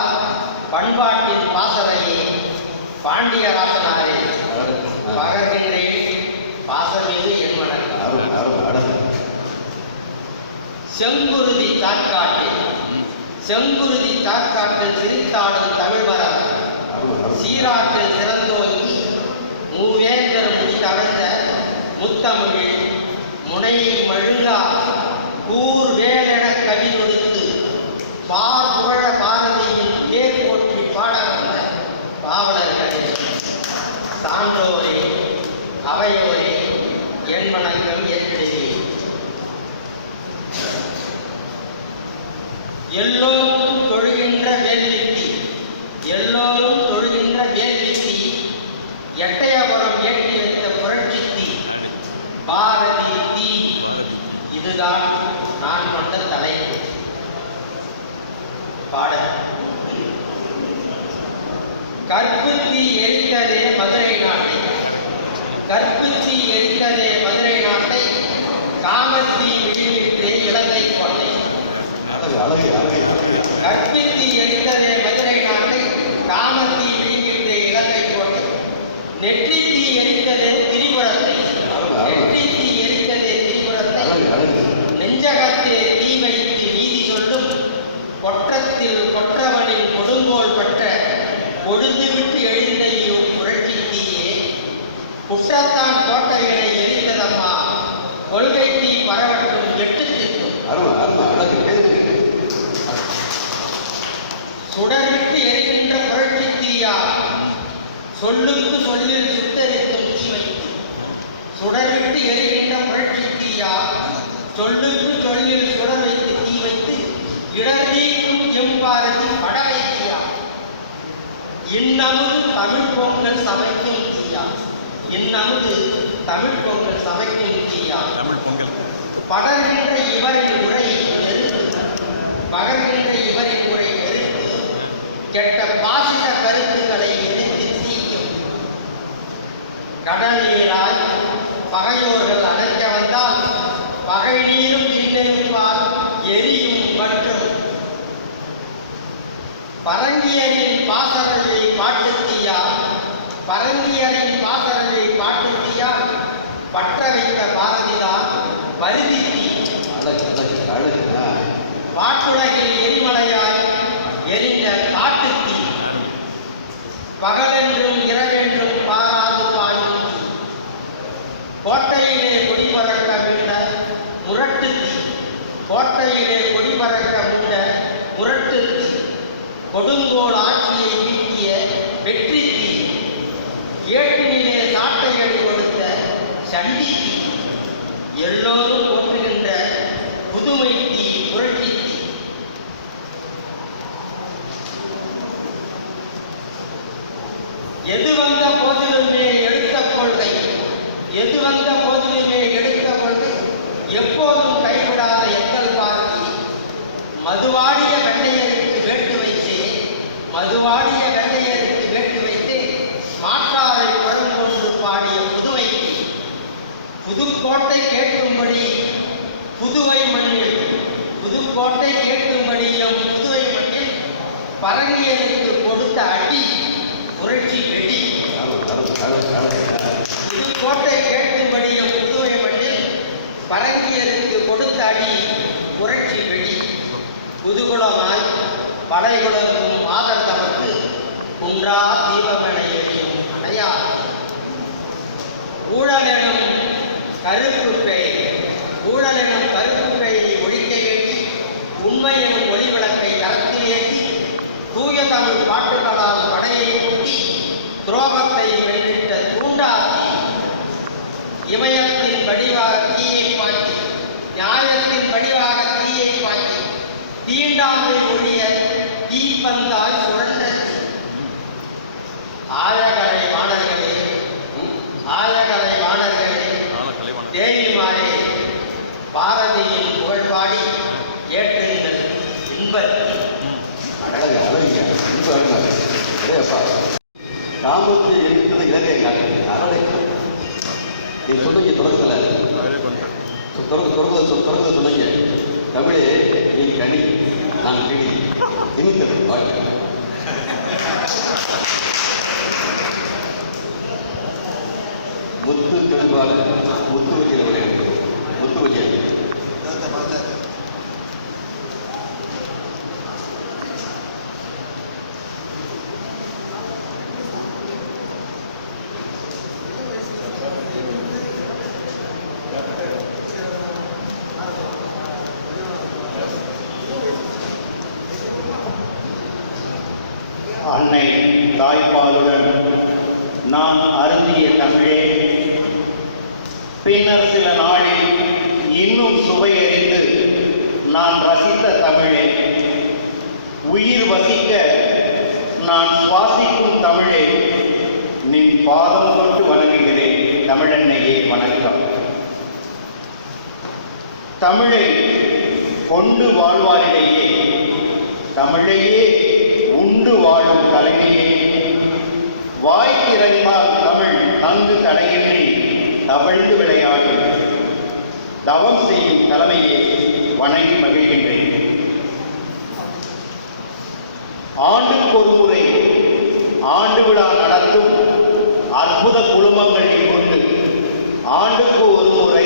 பண்பாட்டின் பாசறையே பாண்டியராசனாரே பகர்கின்றேன் பாசமிகு என் வணக்கம். செங்குருதி தாக்காட்டில் சிரித்தாடும் தமிழ் மரம் சீராற்றில் சிறந்தோங்கி மூவேந்தர் முடித்தடைந்த முத்தமிழில் முனையை மழுங்கா கூர் வேலென கவி கொடுத்து பார் புகழ பாரதியின் பேர் போற்றி பாட வந்த பாவலர்களே, சான்றோரே, அவையோரே, என் வணக்கம் ஏற்றிடுவே. எல்லோரும் தொழுகின்ற வேல்வித்தி, எல்லோரும் தொழுகின்ற வேல்வித்தி, எட்டயபுரம் ஏற்றி வைத்த புரட்சித்தி, பாரதி தீ. இதுதான் நான் கொண்ட தலைப்பு. பாடல். கற்புத்தி எரித்ததே மதுரை நாட்டை, கற்புத்தி எரித்ததே மதுரை நாட்டை, காமத்தி விடுவித்தே இலங்கை கோட்டை. கற்பித்தி எரித்ததே மதுரை நாட்டை, காமத்தி விடுவித்தே இலங்கை கோட்டை. நெற்றித்தி எரித்ததே திரிபுரத்தை, நெற்றித்தி எரித்ததே திரிபுரத்தை, நெஞ்சகத்தே தீ வைத்து நீதி சொல்லும் கொற்றத்தில் கொற்றவனின் கொடுங்கோல் பற்ற பொழுதுவிட்டு எழுந்தையும் புரட்சி தீயே, குற்றத்தான் கோட்டைகளை எரித்ததம்மா, கொள்கை தீ பரவட்டும் எட்டு திட்டும். சுடர்விட்டு எரிகின்ற புரட்சி தீயா, சொல்லுக்கு சொல்லில் சுட்டரிக்கும் தீ வைத்து. சுடர்விட்டு எரிகின்ற புரட்சி தீயா, சொல்லுக்கு சொல்லில் சுடர் வைத்து தீ வைத்து, இடர்நீக்கும் எம்பாரதி படவை தீயா, இன்னமுது தமிழ் பொங்கல் சமைக்கும் தீயா, இன்னமுது தமிழ் பொங்கல் சமைக்கும் தீயா. படர்கின்ற இவரின் உரை நெருப்பு, பகர்கின்ற இவரின் உரை நெருப்பு, கெட்ட பாசித கருத்துக்களை எதிர்த்து தீக்கும். கடல் நீராய் பகையோர்கள் அணைக்க வந்தால் பகை நீரும் இன்னெருப்பால் எரியும் மற்றும். பரங்கியரின் பாசறையை பாட்டுத்தீயா, பரங்கியரின் பாசறையை பாட்டுத்தீயா, பற்ற வைத்த பாரதிதான் பருதி தீ. பாட்டுலகில் எரிமலையாய் எரிந்த காட்டுத்தீ, பகலென்றும் இரவென்றும் பாராது பாயும் தீ. கோட்டையிலே கொடிபறக்க விண்ட முரட்டு தீ, கோட்டையிலே கொடிபறக்க விண்ட முரட்டு தீ, கொடுங்கோல் ஆட்சியை வீட்டிய வெற்றி தீ, ஏட்டினிலே சாட்டையடி கொடுத்த சண்டி தீ, எல்லோரும் போற்றுகின்ற புதுமை தீ புரட்சி தீ. எது வந்த போதிலுமே எடுத்த கொள்கை, எது வந்த போதிலுமே எடுத்த கொள்கை, எப்போதும் கைவிடாத எங்கள் பாரதி. மதுவாடிய வெள்ளையருக்கு வேட்டு வைத்து, மதுவாடிய வெள்ளையருக்கு வேட்டு வைத்து, மாற்றாரை பழம் கொண்டு பாடிய புதுவை தீ. புதுக்கோட்டை கேட்கும்படி புதுவை மண்ணில், புதுக்கோட்டை கேட்கும்படியும் புதுவை மண்ணில் பரங்கியருக்கு கொடுத்த அடி புரட்சி வெடி. புதுக்கோட்டை கேட்கும்படியும் புதுவை மண்ணில் பரங்கியருக்கு கொடுத்த அடி புரட்சி வெடி. புதுகுளமாய் படைகுளமும் மாதர் தமக்கு குன்றா தீபமென எரியும் அணையார் ஊழலெனும் கருப்பு பெய் ஊழலெனும் கருப்பு பெயை ஒழிக்க வேண்டி உண்மை எனும் ஒளி விளக்கை கரத்தில் ஏற்றி தூய தமிழ் பாட்டுகளால் படையை கூட்டி துரோகத்தை வென்றிட்ட தூண்டாதி இமயத்தின் வடிவாக தீயை பாய்ச்சி நியாயத்தின் வடிவாக தீயை பாய்ச்சி தீண்டாமை ஒழிய தீப்பந்தாய் சுழன்றது. ஆயகலை வாணர்களே ஆயகலை வாணர்களே தேவிமாரே பாரதியின் புகழ் பாடி ஏற்றுங்கள் இன்பத்தில். காம்பத்தை இருக்கிறது இலங்கை காட்டு அறலை நீ சொன்னீங்க தொடக்கத்தில் தொடக்கத்தில் சொன்னீங்க தமிழே நீ கனி நான் கிளி இனிக்கிறது வாழ்க்கை. முத்து தெளிவான முத்து வச்சியில் விளையாடு முத்து வச்சியில் அன்னை தாய்ப்பாலுடன் நான் அருந்திய தமிழே, பின்னர் சில நாளில் இன்னும் சுவையறிந்து நான் ரசித்த தமிழே, உயிர் வசிக்க நான் சுவாசிக்கும் தமிழே, நின் பாதம் தொட்டு வணங்குகிறேன் தமிழன்னையே வணக்கம். தமிழை கொண்டு வாழ்வாரிடையே தமிழையே உண்டு வாழும் தலைமையே, வாய்த்திறந்தால் தமிழ் தங்கு தடையின்றி தவழ்ந்து விளையாடும் தவம் செய்யும் தலைமையை வணங்கி மகிழ்கின்றேன். ஆண்டுக்கு ஒரு முறை ஆண்டு விழா நடத்தும் அற்புத குழுமங்களில் கொண்டு ஆண்டுக்கு ஒரு முறை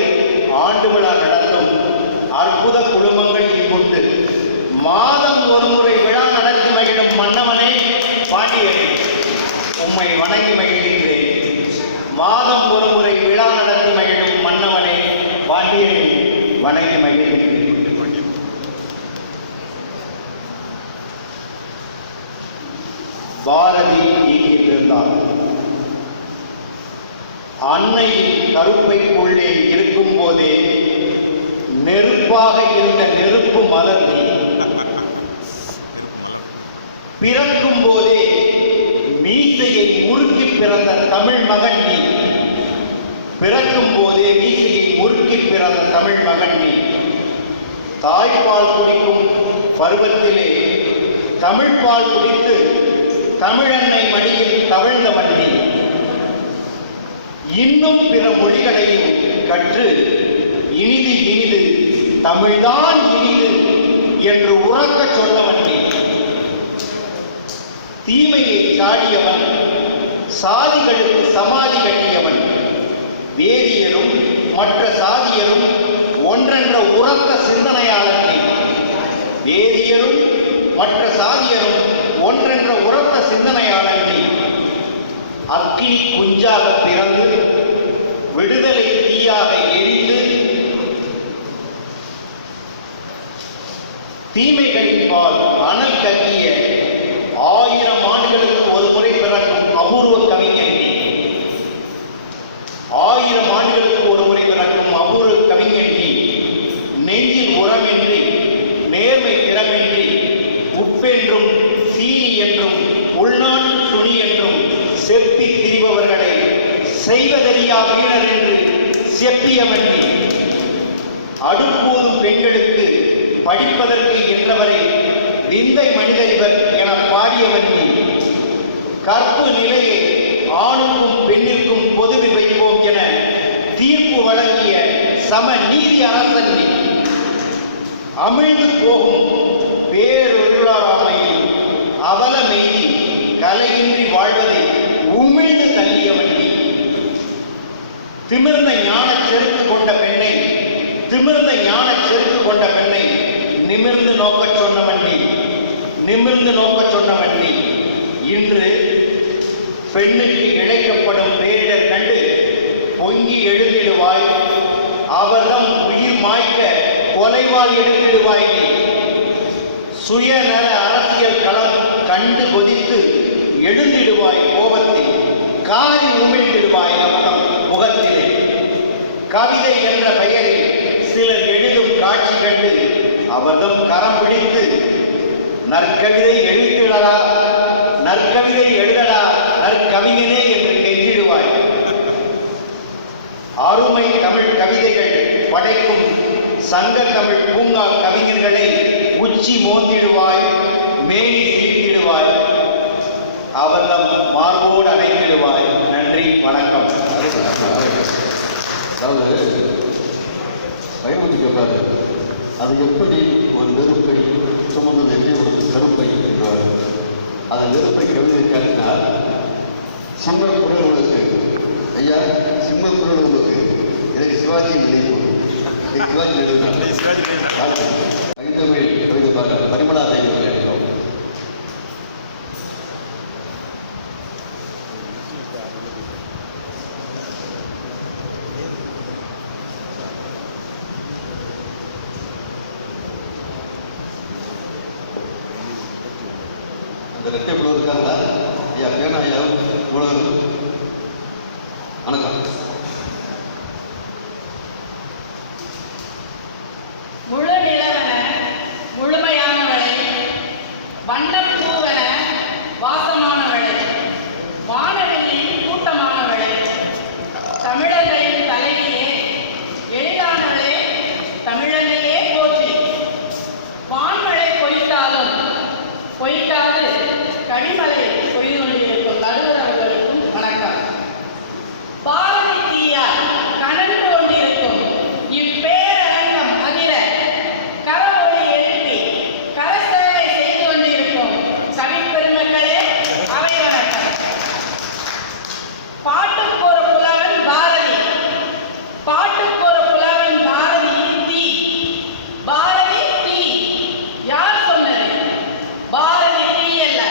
ஆண்டு விழா நடத்தும் அற்புத குழுமங்களில் கொண்டு மாதம் ஒரு முறை விழா நடத்தி மகிழும் மன்னவனே பாண்டியனே, உம்மை வணங்கி மகிழ்கின்றேன். மாதம் ஒரு முறை விழா நடத்தி மகிழும் மன்னவனே பாண்டியனே, வணங்கி மகிழ்கின்றேன். பாரதி இங்கிருந்தார். அன்னையின் கருப்பைக்குள்ளே இருக்கும் போதே நெருப்பாக இருந்த நெருப்பு மலர் நீ, பிறக்கும் போதே மீசையை முறுக்கி பிறந்த தமிழ் மகன் நீ, பிறக்கும் போதே மீசையை முறுக்கி பிறந்த தமிழ் மகன் நீ, தாய்ப்பால் குடிக்கும் பருவத்திலே தமிழ் பால் குடித்து தமிழன்னை மடியில் தவழ்ந்தவன் நீ, இன்னும் பிற மொழிகளையும் கற்று இனிது இனிது தமிழ்தான் இனிது என்று உறக்க சொன்னவன் நீ, தீமையை சாடியவன், சாதிகளுக்கு சமாதி கட்டியவன், வேதியரும் மற்ற சாதியரும் ஒன்றென்ற உறக்க சிந்தனையாளன் நீ, வேதியரும் மற்ற சாதியரும் ஒன்றென்ற உறக்க சிந்தனையாளன் நீ, அக்கினி குஞ்சாக பிறந்து விடுதலை தீயாக எரிந்து தீமைகளின் பால் அனல் கக்கிய 1000 ஆண்டுகளுக்கு ஒரு முறை பிறக்கும் அபூர்வ கவிஞன் நீ, 1000 ஆண்டுகளுக்கு ஒரு முறை பிறக்கும் அபூர்வ கவிஞன் நீ, நெஞ்சில் உரமின்றி நேர்மை திறமின்றி உப்பென்றும் சீனி என்றும் உள்நாட்டு துணி என்றும் செப்பி திரிபவர்களை செய்வதறியா வீரர் என்று செப்பியவன் நீ, அடுப்பூதும் பெண்களுக்கு படிப்பதற்கு என்றவரை விந்தை மனிதரிவர் என பாடியவன் நீ, கற்பு நிலையை ஆணுக்கும் பெண்ணிற்கும் பொதுவில் வைப்போம் என தீர்ப்பு வழங்கிய சம நீதி அரசன் நீ, அமிழ்ந்து போகும் பேரொருளாராமையில் அவல மெய்தி கலையின்றி வாழ்வதை உமிழ்ந்து தள்ளியவன் நீ, திமிர்ந்த ஞான செருக்கு கொண்ட பெண்ணை திமிர்ந்த ஞான செருக்கு கொண்ட பெண்ணை நிமிர்ந்து நோக்கச் சொன்னவன் நீ, நிமிர்ந்து நோக்கச் சொன்னவன் நீ, இன்று பெண்ணுக்கு இழைக்கப்படும் பேரிடர் கண்டு பொங்கி எழுந்திடுவாய், அவர்தம் உயிர் மாய்க்க கொலைவாள் எடுத்திடுவாய். சுயநல அரசியல் களம் கண்டு கொதித்து எழுந்திடுவாய் கோபத்தில், காரி உமிழ்ந்திடுவாய் நம் முகத்திலே. கவிதை என்ற பெயரில் சிலர் எழுதும் காட்சி கண்டு அவர்தம் கரம் பிடித்து நற்கவிதை எழுதிடடா, நற்கவிதை எழுதடா நற்கவிஞனே என்று கெஞ்சிடுவாய். அருமை தமிழ் கவிதைகள் படைக்கும் சங்க தமிழ் பூங்கா கவிஞர்களை உச்சி மோந்திடுவாய், மேனி சீர்த்திடுவாய், அவர்தம் மார்போடு அணைத்திடுவாய். நன்றி, வணக்கம். அதாவது பயமுத்தி சொல்றாரு, அது எப்படி ஒரு நெருப்பை சுமந்தது என்று ஒரு கருப்பை என்றார். அந்த நெருப்பை கவிதை காட்டினார். சிம்மர் குரல் உனக்கு ஐயா, சிம்மர் குரல் உனக்கு எனக்கு சிவாஜி நினைவு, சிவாஜி எழுதினார். ஐந்தமிழ் கவிதை பார்க்க பரிமளா தேவி எழுதினோம். அந்த ரெட்டை புலவர் இருக்காங்க ஐயா, பேனா ஐயா உலகம். வணக்கம். முழு நிலவன முழுமையானவளே, வண்ணப்பூவன வாசமானவளே, வானவெளியின் கூட்டமானவளே, தமிழர்களின் தலைவியே, எளிதானவளே, தமிழனையே போற்றி. வான்மழை பொய்த்தாலும் பொய்க்காது கனிமலை பொய்து கொண்டிருக்கும் நடுவர்களுக்கும் வணக்கம். பாரதி தீயார் கனன்று கொண்டிருக்கும் இப்பேரரங்கம் அதிர கரவொலி எழுப்பி கரசேவை செய்து கொண்டிருக்கும் கவிப்பெருமக்களே, அவை வணக்கம். பாட்டுக்கு ஒரு புலவன் பாரதி, பாட்டுக்கு ஒரு புலவன் பாரதி தீ, பாரதி தீ. யார் சொன்னது? பாரதி தீ அல்ல,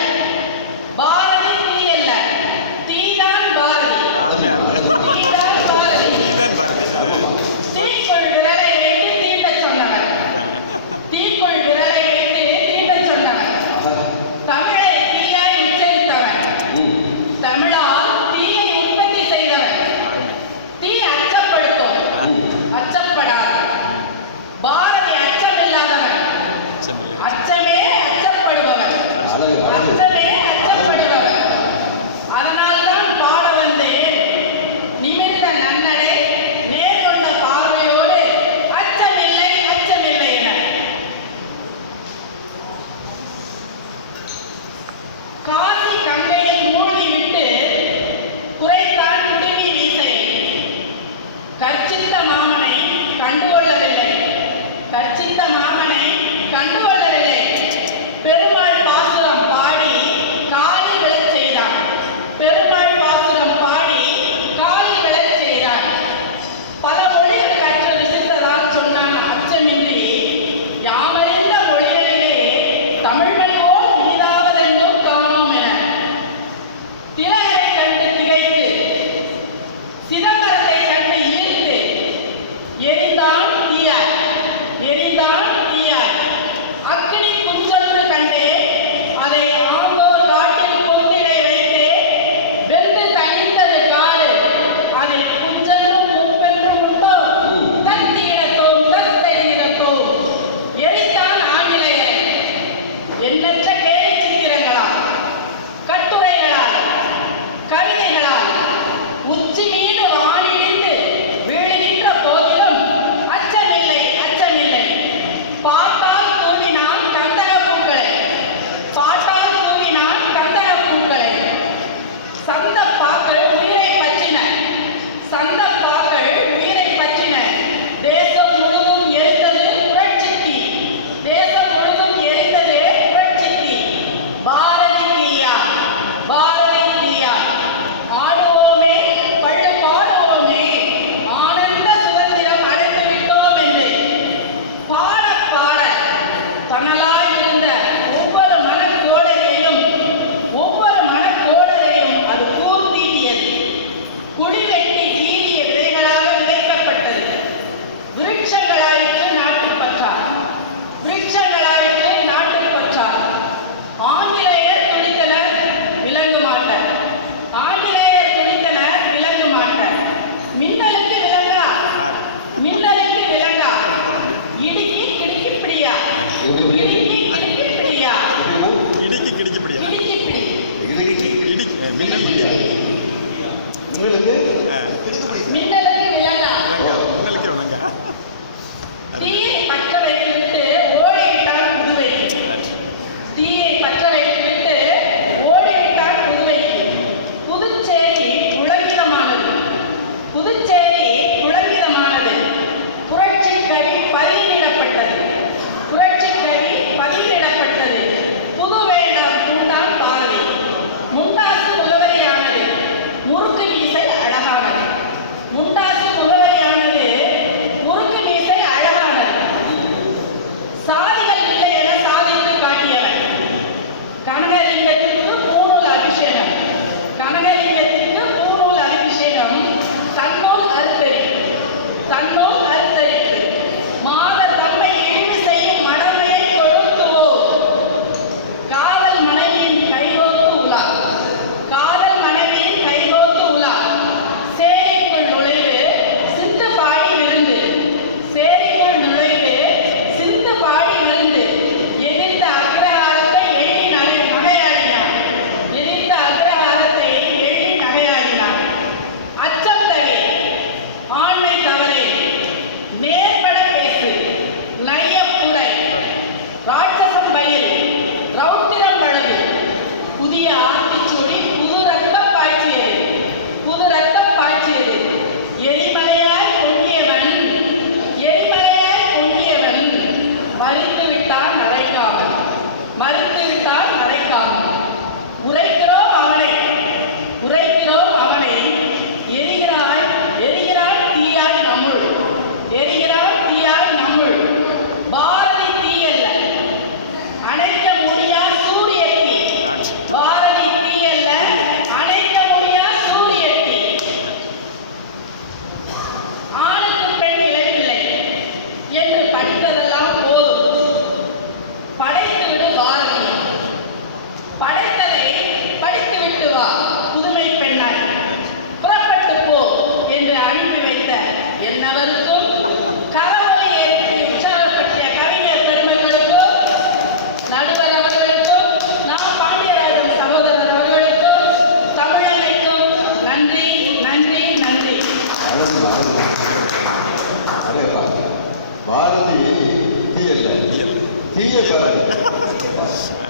தீயே பாருங்க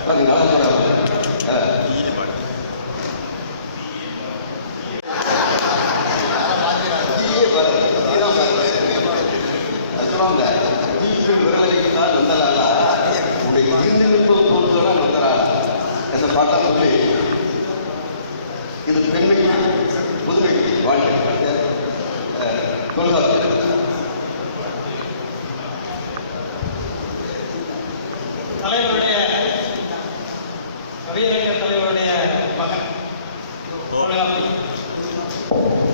பாருங்க விரவலைக்குதான் நந்தலாலா உடைய இருந்து நிற்பது போன்றோட நந்தலாலா என்ற பாட்டை சொல்லி இது பெண்மைக்கு புதுமைக்கு வாழ்க்கை தொல்காப்பியர் தலைவருடைய கவியரங்க தலைவருடைய மகன்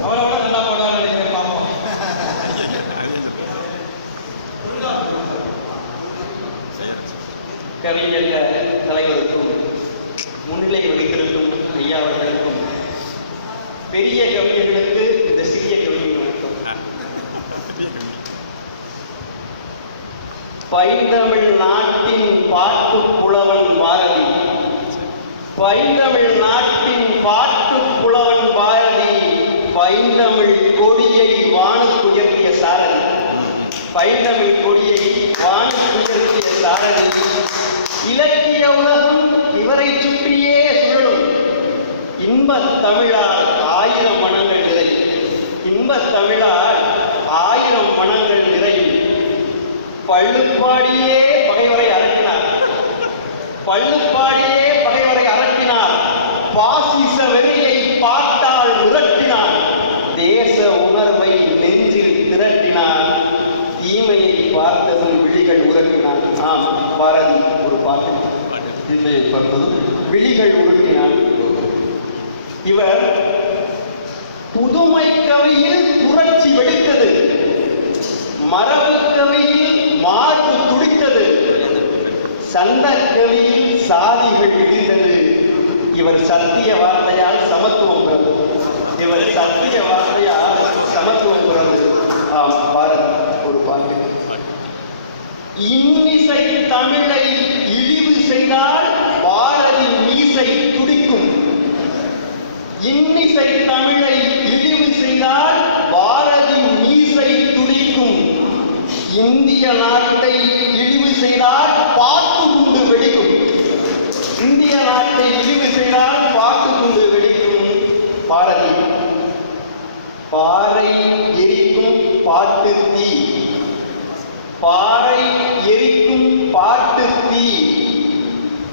அவரோட நல்லா போடுவார் நினைக்கிறேன் பாப்போம். கவிஞரிய தலைவருக்கும் முன்னிலை வகித்திருக்கும் ஐயா அவர்களுக்கும் பெரிய கவிஞர்களுக்கு இந்த சிறிய கவிஞர் வணக்கம். பைந்தமிழ் நாட்டின் பாட்டு புலவன் பாரதி, பைந்தமிழ் நாட்டின் பாட்டு புலவன் பாரதி, பைந்தமிழ் கொடியை வானுக்குயர்த்திய சாரதி, பைந்தமிழ் கொடியை வானுக்குயர்த்திய சாரதி, இலக்கிய உலகம் இவரை சுற்றியே சுழலும், இன்பத் தமிழால் 1000 மனங்கள் நிறையும், இன்பத் தமிழால் 1000 மனங்கள் நிறையும். பள்ளுப்பாடியே பகைவரை அரட்டினார், பள்ளுப்பாடியே பகைவரை அரட்டினார், பாசிச வெறியை பார்த்தால் விரட்டினார், தேச உணர்வை நெஞ்சில் திரட்டினார், தீமையை பார்த்ததும் விழிகள் உரட்டினார். ஆம், பாரதி ஒரு பாட்டு, தீமையை பார்த்ததும் விழிகள் உருட்டினார். இவர் புதுமை கவியில் புரட்சி வெடித்தது, மரபு கவியில் மார்பு துடித்தது, சந்த கவியில் சாதிகள் இடிந்தது. இவர் சத்திய வார்த்தையால் சமத்துவம் பிறந்தது, இவர் சத்திய வார்த்தையால் சமத்துவம் பிறந்தது. ஆம், பாரதி ஒரு பாட்டு. இன்னிசை தமிழை இழிவு செய்தால் பாரதி மீசை துடிக்கும், இன்னிசை தமிழை இழிவு செய்தால் பாரதி மீசை துடிக்கும், இந்திய நாட்டை இழிவு செய்தால் பாட்டு குண்டு வெடிக்கும், இந்திய நாட்டை இழிவு செய்தால் பாட்டு குண்டு வெடிக்கும். பாரதி பாறை எரிக்கும் பாட்டு தீ, பாறை எரிக்கும் பாட்டு தீ,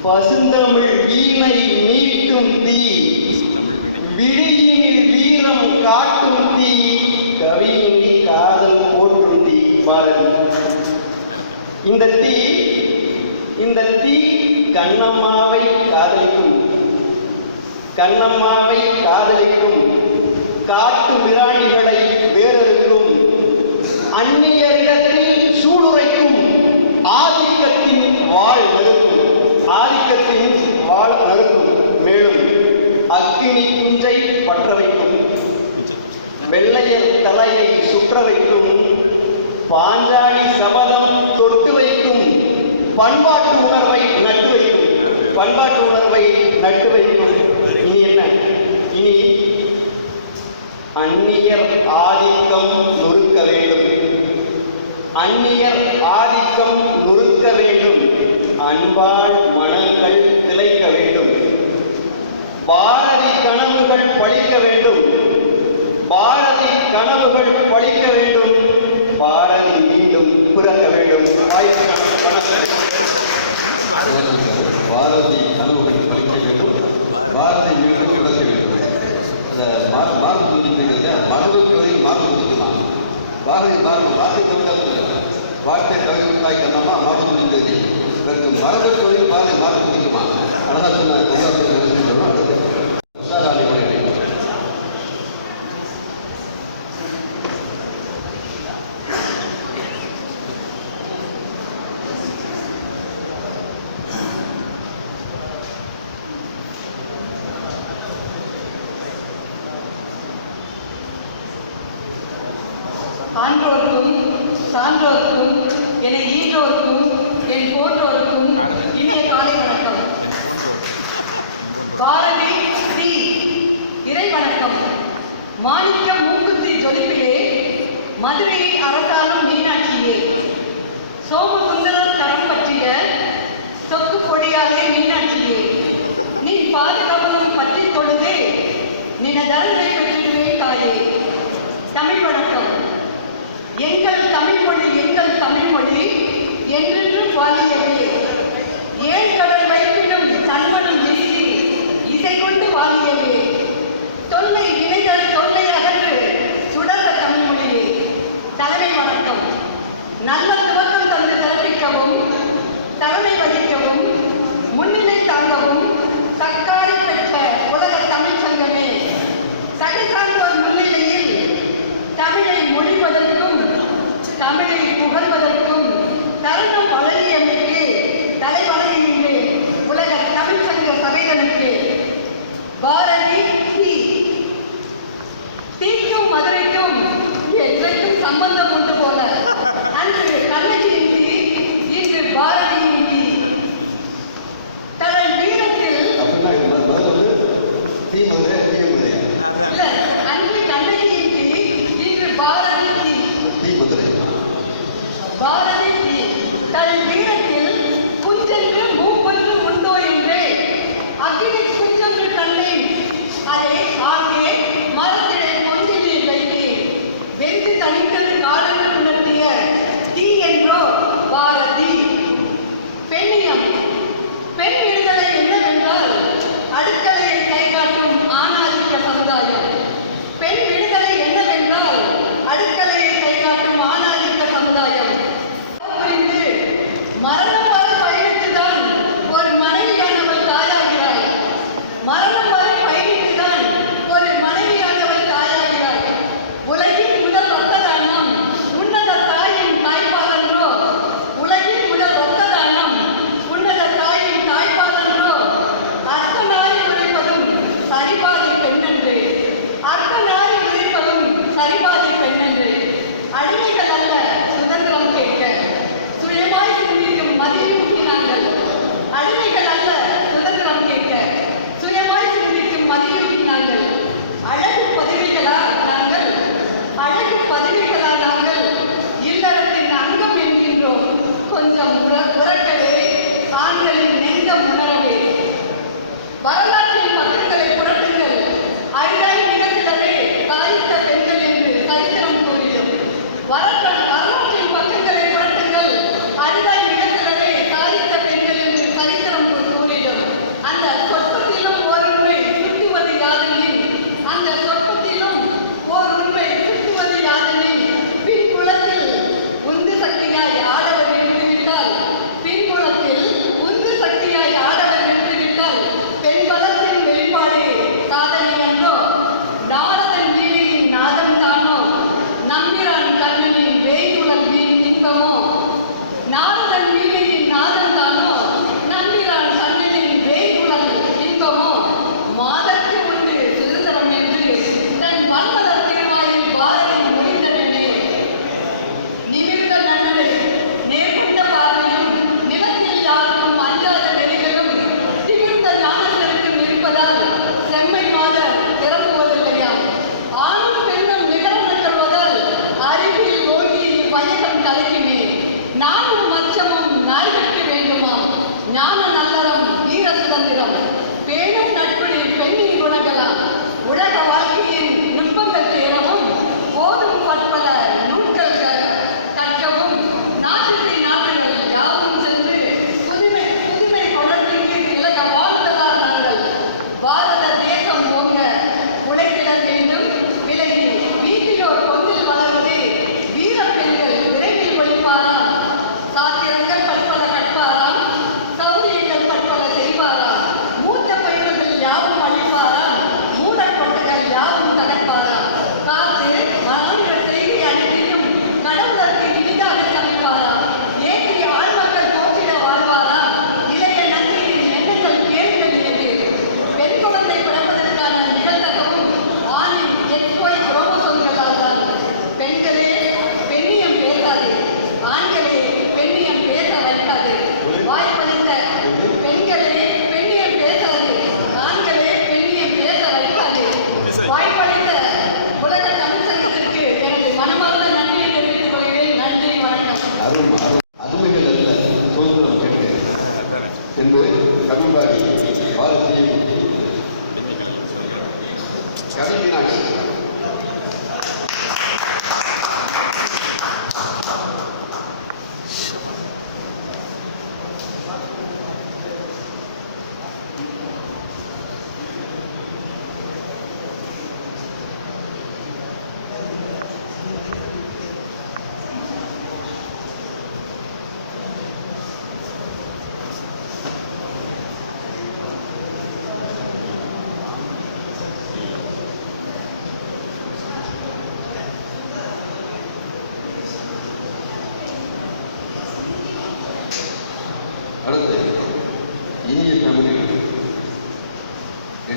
பசுந்தமிழ் வீணை மீட்டும் தீ, விழியினில் வீரம் காட்டும் தீ, கவியினில் காதல் போற்றும் தீ. பாரதி. இந்த தீ கண்ணம்மாவை காதலிக்கும், கண்ணம்மாவை காதலிக்கும், காட்டு மிராணிகளை வேறறுக்கும், அந்நியரிடத்தில் சூளுரைக்கும், ஆதிக்கத்தின் வாழ் நறுக்கும், ஆதிக்கத்தின் வாழ் நறுக்கும். மேலும் அக்கினி குஞ்சை பற்ற வைக்கும், வெள்ளையர் தலையை சுற்ற வைக்கும், பாஞ்சாலி சபதம் தொட்டு வைக்கும், பண்பாட்டு உணர்வை நட்டு வைக்கும், பண்பாட்டு உணர்வை நட்டு வைக்கும். இனி என்ன? இனி அந்நியர் ஆதிக்கம் நொறுக்க வேண்டும், அந்நியர் ஆதிக்கம் நொறுக்க வேண்டும், அன்பால் மனங்கள் திளைக்க வேண்டும், பாரதி கனவுகள் பழிக்க வேண்டும், பாரதி கனவுகள் பழிக்க வேண்டும், பாரதி மீண்டும் பிறக்க வேண்டும். பாரதி கனவுகள் பழிக்க வேண்டும், பாரதி மீண்டும் பிறக்க வேண்டும். மார்பு துடிக்கிறது, மரபு கவிதையில் மார்பு துடிக்கலாம். பாரதி பாரதி கவிதை வார்த்தை கவிதை தாய் கண்ணம்மா மார்பு துடிக்கிறது. இதற்கு மரபு கவிதையில் பாரதி மார்பு துடிக்குமா? அழகா சொன்ன உஷாராணி மொழிகளை ஆன்றோர்க்கும் சான்றோர்க்கும் என ஈன்றோர்க்கும் என் போன்றோருக்கும் இனிய காலை வணக்கம். பாரதி ஸ்ரீ இறை வணக்கம். மாணிக்க மூக்குத்தி ஜொலிப்பிலே மதுரையை அரசாளும் மீனாட்சியே, சோமசுந்தரர் கரம் பற்றிய சொக்கு கொடியாலே மீனாட்சியே நீ பாதுகாவலம் பற்றி தொழுது நினதரங்களை பெற்றிடுவே தாயே. தமிழ் வணக்கம். எங்கள் தமிழ்மொழி என்றென்றும் வாழியவே. ஏன் கடல் வைப்பினும் தன்மனும் வீசி இசை கொண்டு வாழியவே. தொல்லை இணைதரு தொல்லை அகன்று சுடர்ந்த தமிழ்மொழியே. தலைமை வணக்கம். நல்ல துவக்கம் தந்து சிறப்பிக்கவும் தலைமை வகிக்கவும் முன்னிலை தாங்கவும் தக்காரி பெற்ற உலக தமிழ் சங்கமே, சகசார்ந்தோர் முன்னிலையில் தமிழை மொழிவதற்கும் தமிழை புகழ்வதற்கும் தருணம் வழங்கியமைக்கு தலைவணங்குகின்றேன் உலக தமிழ் சங்க சபைகளுக்கு. பாரதி தீக்கும் மதுரைக்கும் என்றைக்கும் சம்பந்தம் உண்டு போல அன்று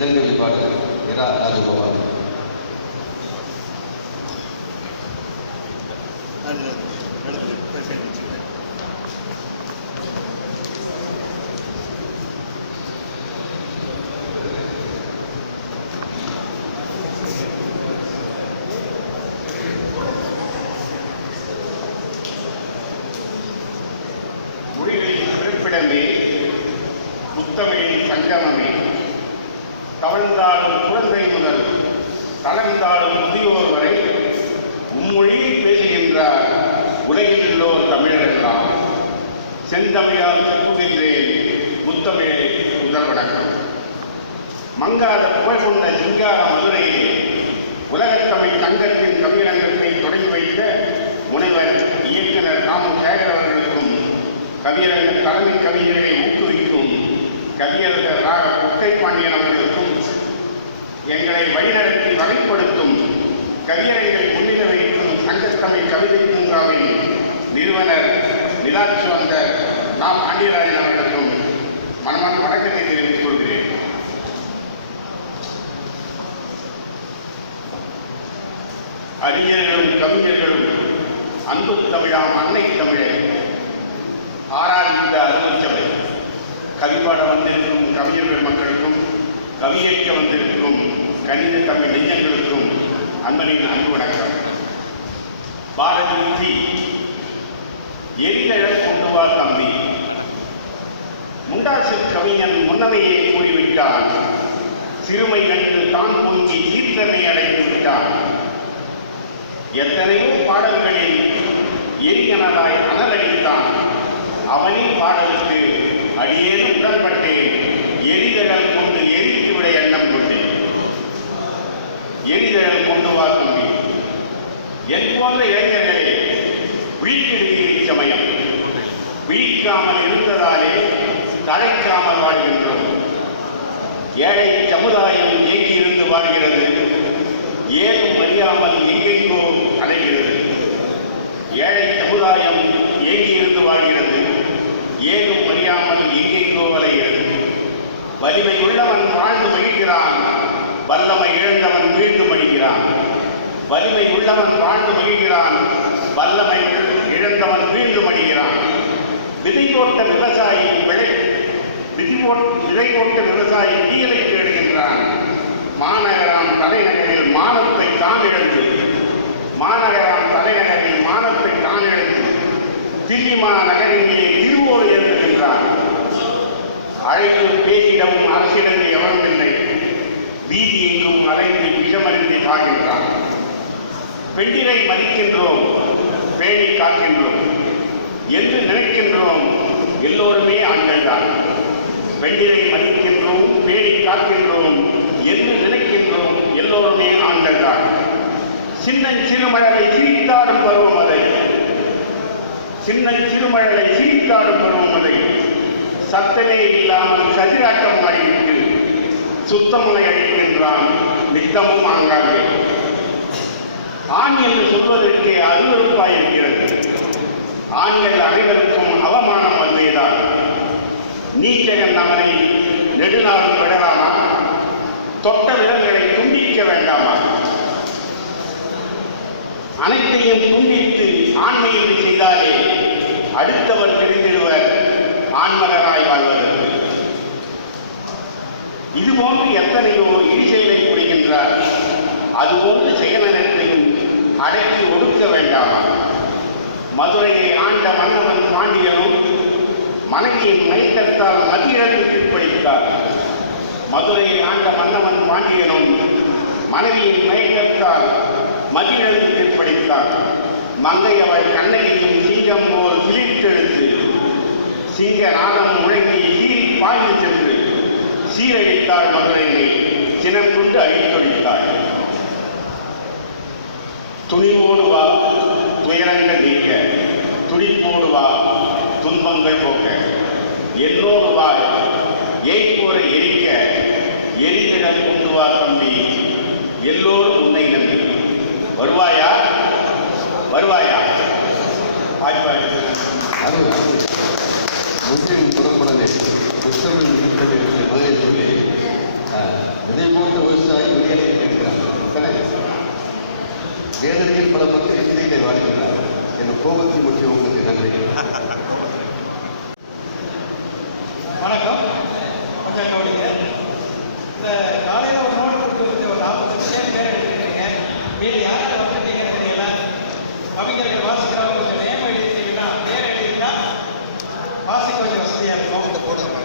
இளங்கவி பாடகர் இரா ராஜகோபால். மொழிகளின் பிறப்பிடமே, முத்தமிழின் சங்கமமே, தவழ்ந்தாடும் குழந்தை முதல் தளர்ந்தாடும் முதியோர் வரை மும்மொழியை பேசுகின்றார் உலகில் உள்ளோர் தமிழரெல்லாம். செந்தமிழால் செப்புகின்றேன் முத்தமிழே முதல் வணக்கம். மங்காத புகழ் கொண்ட சிங்கார மதுரையிலே உலகத்தமிழ் சங்கத்தின் கவியரங்கத்தை தொடங்கி வைத்த முனைவர் இயக்குனர் ராமு சேகர் அவர்களுக்கும் கவியரங்க தலைமை கவிஞர்களை ஊக்குவிக்கும் கவியரசர் ராக கொட்டை பாண்டியன் அவர்களுக்கும் எங்களை வழிநடத்தி வகைப்படுத்தும் கவியரங்களை முன்னிலை வைக்கும் சங்கத்தமிழ் கவிதை பூங்காவின் நிறுவனர் நிலாட்சுவந்தர் நா பாண்டியராஜன் அவர்களுக்கும் மனமான வணக்கத்தை தெரிவித்துக் கொள்கிறேன். அறிஞர்களும் கவிஞர்களும் அன்பு தமிழாம் அன்னை தமிழை ஆராதித்த அருமைச்சபை, கவிபாட வந்திருக்கும் கவிஞர்கள் மக்களுக்கும் கவியேற்க வந்திருக்கும் கணித தமிழ் நெஞ்சங்களுக்கும் அன்பனின் அன்பு வணக்கம். பாரதி விதி எரிதழ கொண்டு வா தம்பி. முண்டாசு கவிஞன் முன்னமையே கூறிவிட்டான். சிறுமை கண்டு தான் பொங்கி தீர்த்தனை அடைந்து விட்டான். எத்தனையோ பாடல்களில் எரியனதாய் அனலடித்தான். அவனின் பாடலுக்கு அடியேனும் உடன்பட்டேன். எரிதழல் கொண்டு எரித்துவிட எண்ணம் கொண்டேன். எரிதழல் கொண்டு வா தம்பி. என் போன்ற இளைஞர்களே, விழிக்கெடுக்கிற சமயம் விழிக்காமல் இருந்ததாலே தழைக்காமல் வாழ்கின்றோம். ஏழை சமுதாயம் ஏங்கியிருந்து வாழ்கிறது. ஏதும் அறியாமல் எங்கெங்கோ அடைகிறது. ஏழை சமுதாயம் ஏங்கியிருந்து வாழ்கிறது. ஏதும் அறியாமல் எங்கெங்கோ அலைகிறது. வலிமை உள்ளவன் வாழ்ந்து மகிழ்கிறான். வல்லமை இழந்தவன் வீழ்ந்து மடிகிறான். வலிமை உள்ளவன் வாழ்ந்து மகிழ்கிறான். வல்லமை இழந்தவன் வீழ்ந்து மடிகிறான். விதை போட்ட விவசாயி விதை போட்ட விவசாயி விடியலை தேடுகின்றான். மாநகராம் தலைநகரில் மானத்தை தான் இழந்து தில்லிமா நகரிலே திருவோடு எழுதுகின்றான். அழைத்து பேசிடவும் அரசிடம் எவரும் இல்லை. வீதி எங்கும் அலைந்து விஷமறிந்து காக்கின்றான். பெண்டிரை மதிக்கின்றோம், பேணி காக்கின்றோம் என்று நினைக்கின்றோம். எல்லோருமே ஆண்கள் தான். பெண்டிரை மதிக்கின்றோம், பேணி காக்கின்றோம் என்று நினைக்கின்றோம். எல்லோருமே ஆண்கள் தான். சின்னஞ்சிறுமழலை சிரித்தாடும் பருவம் அதை. சின்னஞ்சிறுமழலை சிரித்தாடும் பருவம் அதை. சத்தமே இல்லாமல் கதிராட்டம் ஆடிவிட்டு சுத்தமுனை அடிக்கின்றான். நித்தமும் ஆங்காங்கே. ஆண் என்று சொல்வதற்கே அருவருப்பாயிருக்கிறது. ஆண்கள் அனைவருக்கும் அவமானம் வந்தேதான். நீச்சகன் அவனை நெடுநாள் விடலாமா? தொட்ட விரல்களை துண்டிக்க வேண்டாமா? அனைத்தையும் துண்டித்து ஆண்மையை செய்தாலே அடுத்தவர் தெரிந்திடுவர் ஆண்மகனாய் வாழ்வதற்கு. இதுபோன்று எத்தனையோ இழிசெயலை புரிகின்றார். அதுபோன்று செயலனைத்தையும் அடக்கி ஒடுக்க வேண்டாமா? மதுரையை ஆண்ட மன்னவன் பாண்டியனும் மனைவியின் மயக்கத்தால் மதியிழந்து தீர்ப்பளித்தார். மதுரையை ஆண்ட மன்னவன் பாண்டியனும் மனைவியின் மயக்கத்தால் மதியிழந்து தீர்ப்பளித்தார். மங்கையவள் கண்ணையையும் சிங்கம் போல் சிலிர்த்தெழுத்து சிங்க நாதம் முழங்கி சீறி பாய்ந்து சென்று சீரழித்தாள். மதுரையை சினம் கொண்டு அழித்தொழித்தாள். துணிவோடு வா துயரங்கள் நீக்க, துடிப்போடு வா துன்பங்கள் போக்க, என்னோடு வா ஏய்ப்போரை எரிக்க, எரிதிடல் கொண்டு வா தம்பி. எல்லோரும் உன்னை நம்பி வருவாயா? முஸ்லிம் புறப்படலை புத்தகம் பதிலை சொல்லி பல மக்கள் சிந்தையிலே வாழ்கின்றார். என் கோபத்தை முற்றி உங்களுக்கு நன்றி. வணக்கம். கொஞ்சம் கவனிங்க. இந்த காலையில் ஒரு நோட்டு கொடுத்து ஒரு 45 பேர் எடுத்துருக்கீங்க. மீது யாராவது வந்துட்டீங்கன்னு தெரியல. கவிஞர்கள் வாசிக்கிறவங்க கொஞ்சம் நேம் எழுதிட்டீங்கன்னா பேர் எழுதிட்டா வாசிக்க கொஞ்சம் வசதியாக இருக்கும். இந்த போடுங்க.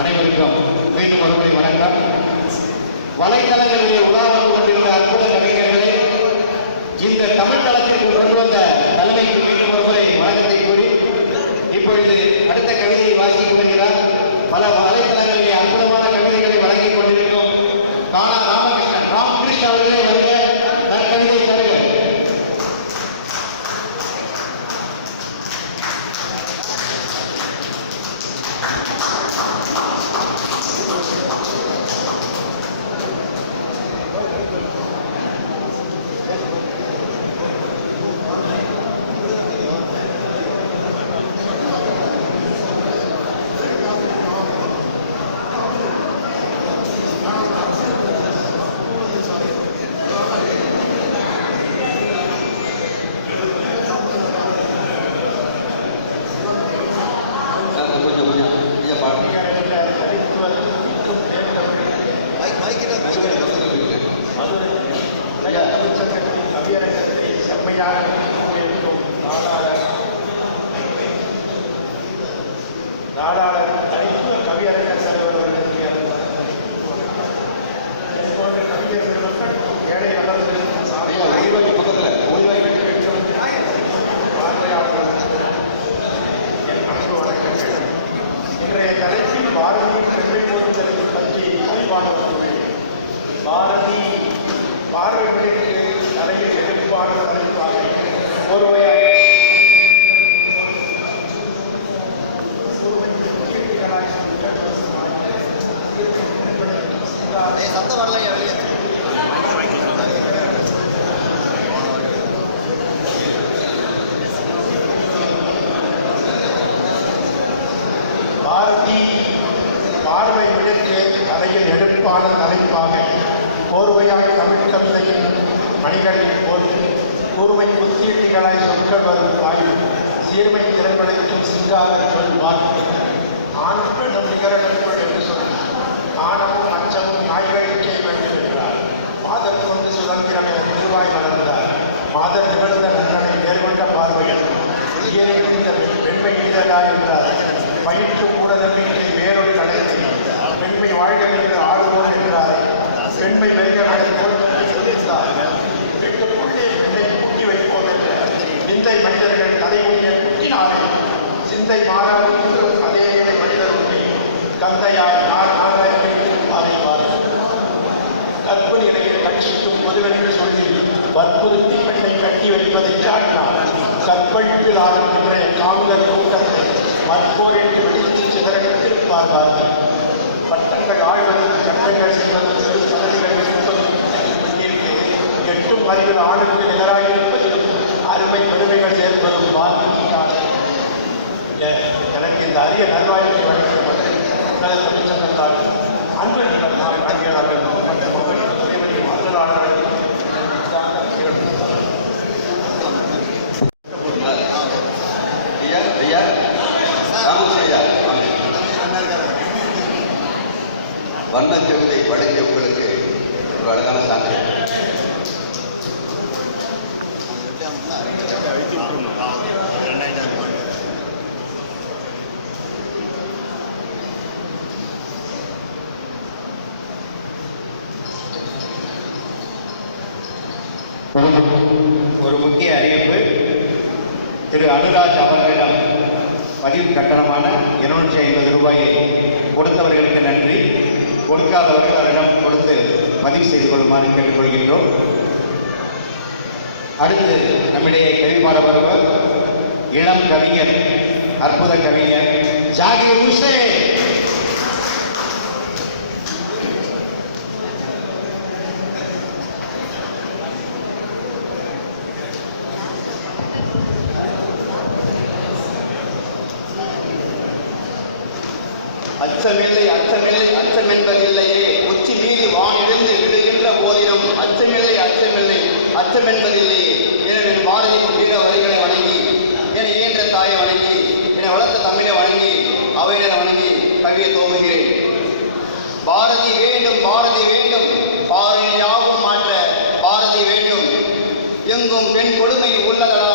அனைவருக்கும் மீண்டும் ஒருமுறை வணக்கம். வலைத்தளங்களிலே உலாவந்து கொண்டிருந்த அற்புத கவிஞர்களை இந்த தமிழ் தளத்திற்கு கொண்டு வந்த தலைமைக்கு மீண்டும் ஒருமுறை வணக்கத்தை கூறி இப்பொழுது அடுத்த கவிதையை வாசித்து வருகிறார். பல வலைத்தளங்களிலே அற்புதமான கவிதைகளை வழங்கிக் கொண்டிருக்கும் காணா ராமகிருஷ்ணன் அவர்களே வருக. நற்கவிதை தருக. நாடாளர் தனித்துவ கவியரங்கர் தலைவர் அவர்களுக்கு போன்ற கவிஞர் பெருமக்கள் ஏழை நலர்கள் பார்வையாளர்கள் என் அன்பு வணக்கங்கள். இன்றைய தலைப்பில் பாரதியின் பெருமை போற்றுதலை பற்றி அறிவாளர்கள் பாரதி பார்வைகளுக்கு தலையில் எடுப்பாளர் தலைப்பாக ஒருவையாக சத்தம் வரல. பாரதி பார்வை விழுந்து தலையில் எடுப்பாளர் தலைப்பாக கோர்வையாக தமிழ் கவிதையின் மணிகளின் போல் கூர்மை குத்தீட்டிகளாய் சொற்கள் வரும் வாயில் சீர்மை திறன்படைக்கும் சிங்கார சொல் வாழ்க்கை ஆணுக்கு நம் நிகரனுக்குள் என்று சொல்லி ஆணமும் அச்சமும் நாய்களுக்கே வேண்டியிருக்கிறார். மாதர் கொண்டு சுதந்திரம் என திருவாய் மலர்ந்தார். மாதர் நிகழ்ந்த நன்றனை நேர்கொண்ட பார்வையில் உயர்ந்த பெண்மை நீதலா என்றார். பயிற்று கூட நம்பிக்கை வேறொரு கடைசி பெண்மை வாழ்கவென்று ஆடுவோம் என்றார். பெண்மை வெறுகவரை சொல்லித்தார். வீட்டுக்குள்ளே பெண்ணை கூட்டி வைப்போம் என்ற விந்தை மனிதர்கள் தலைமுடியை கூட்டினாரே சிந்தை மாறாது அதே மனிதர் கந்தையாய் நாராய் கற்பு நிலையில் கட்சிக்கும் பொதுவென்று சொல்லி வற்புறுத்தி பெண்ணை கட்டி வைப்பதை சாட்டினார். கற்பழிப்பில் ஆடும் இன்றைய காவலர் கூட்டத்தை மற்போர் என்று வெடித்து சிதறடித்திருப்பார்கள். பட்டங்கள் ஆழ்வதும் சட்டங்கள் செய்வதும் சிறு சதவிகள் இருப்பதும் எட்டும் அறிவில் ஆணுக்கு நிகராயிருப்பதிலும் அருமை பெருமைகள் சேர்ப்பதும் வார்த்தைக்கான எனக்கு இந்த அரிய நல்வாய்ப்பை வழங்கிய மதுரை உன்னத தமிழ்ச்சங்கத்தால் அன்பு நண்பர் நாம் காண்கிறார்கள் மற்ற துணைவரி முதலாளர்கள் வண்ண கவிதை வழங்கிய உங்களுக்கு ஒரு அழகான சான்று. ஒரு முக்கிய அறிவிப்பு. திரு அனுராஜ் அவர்களிடம் பதிவு கட்டணமான 250 ரூபாயை கொடுத்தவர்களுக்கு நன்றி. கொடுக்காதவர்கள் அவரிடம் கொடுத்து பதிவு செய்து கொள்ளுமாறு கேட்டுக்கொள்கின்றோம். அடுத்து நம்மிடையே கவிபாட வருவர் இளம் கவிஞர், அற்புத கவிஞர் ஜாகிர் ஹுசைன். அச்சமில்லை அச்சமில்லை அச்சம் என்பதில்லையே, உச்சி மீது வான் எழுந்து விழுகின்ற போதிலும் அச்சமில்லை அச்சமில்லை அச்சம் என்பதில்லையே. எனவே பாரதி கொண்டிட வரிகளை வணங்கி, என இயன்ற தாயை வணங்கி, என வளர்த்த தமிழை வணங்கி, அவையினரை வணங்கி கவியை துவங்குகிறேன். பாரதி வேண்டும் பாரதி வேண்டும், பாரில் யாவும் மாற்ற பாரதி வேண்டும். எங்கும் பெண் கொடுமை உள்ளதடா,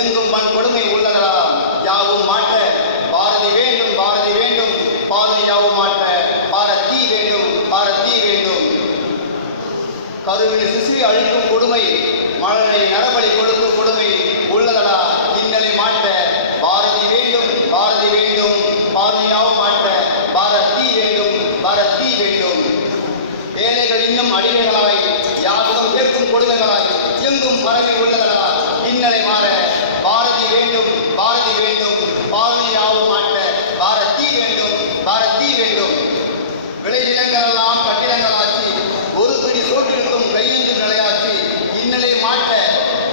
எங்கும் மண் கொடுமை உள்ளதடா, யாவும் மாற்ற பாரதி வேண்டும் பாரதி வேண்டும், பாரில் யாவும் மாற்ற பாரதி வேண்டும் பாரதி வேண்டும். கருவில் சிசுவை அழிக்கும் கொடுமை, மழலை நரபலி கொடுக்கும் கொடுமை உள்ளதடா, இன்னலை மாற்ற பாரதி வேண்டும் பாரதி வேண்டும், பாரில் யாவும் மாற்ற பாரதி வேண்டும் பாரதி வேண்டும். ஏழைகள் இன்னும் அடிமைகளாய், யாருக்கும் கேட்கும் கொடுமைகளாய் எங்கும் பரவி உள்ளதடா, இன்னலை மாற பாரதி வேண்டும் பாரதி வேண்டும், பாரதி யாவும் மாற்ற பாரதி வேண்டும் பாரதி வேண்டும். விளைநிலங்களெல்லாம் கட்டிடங்களாச்சு, ஒரு பிடி சோற்றிருக்கும் கையெழுத்து நிலையாச்சு, இன்னலை மாற்ற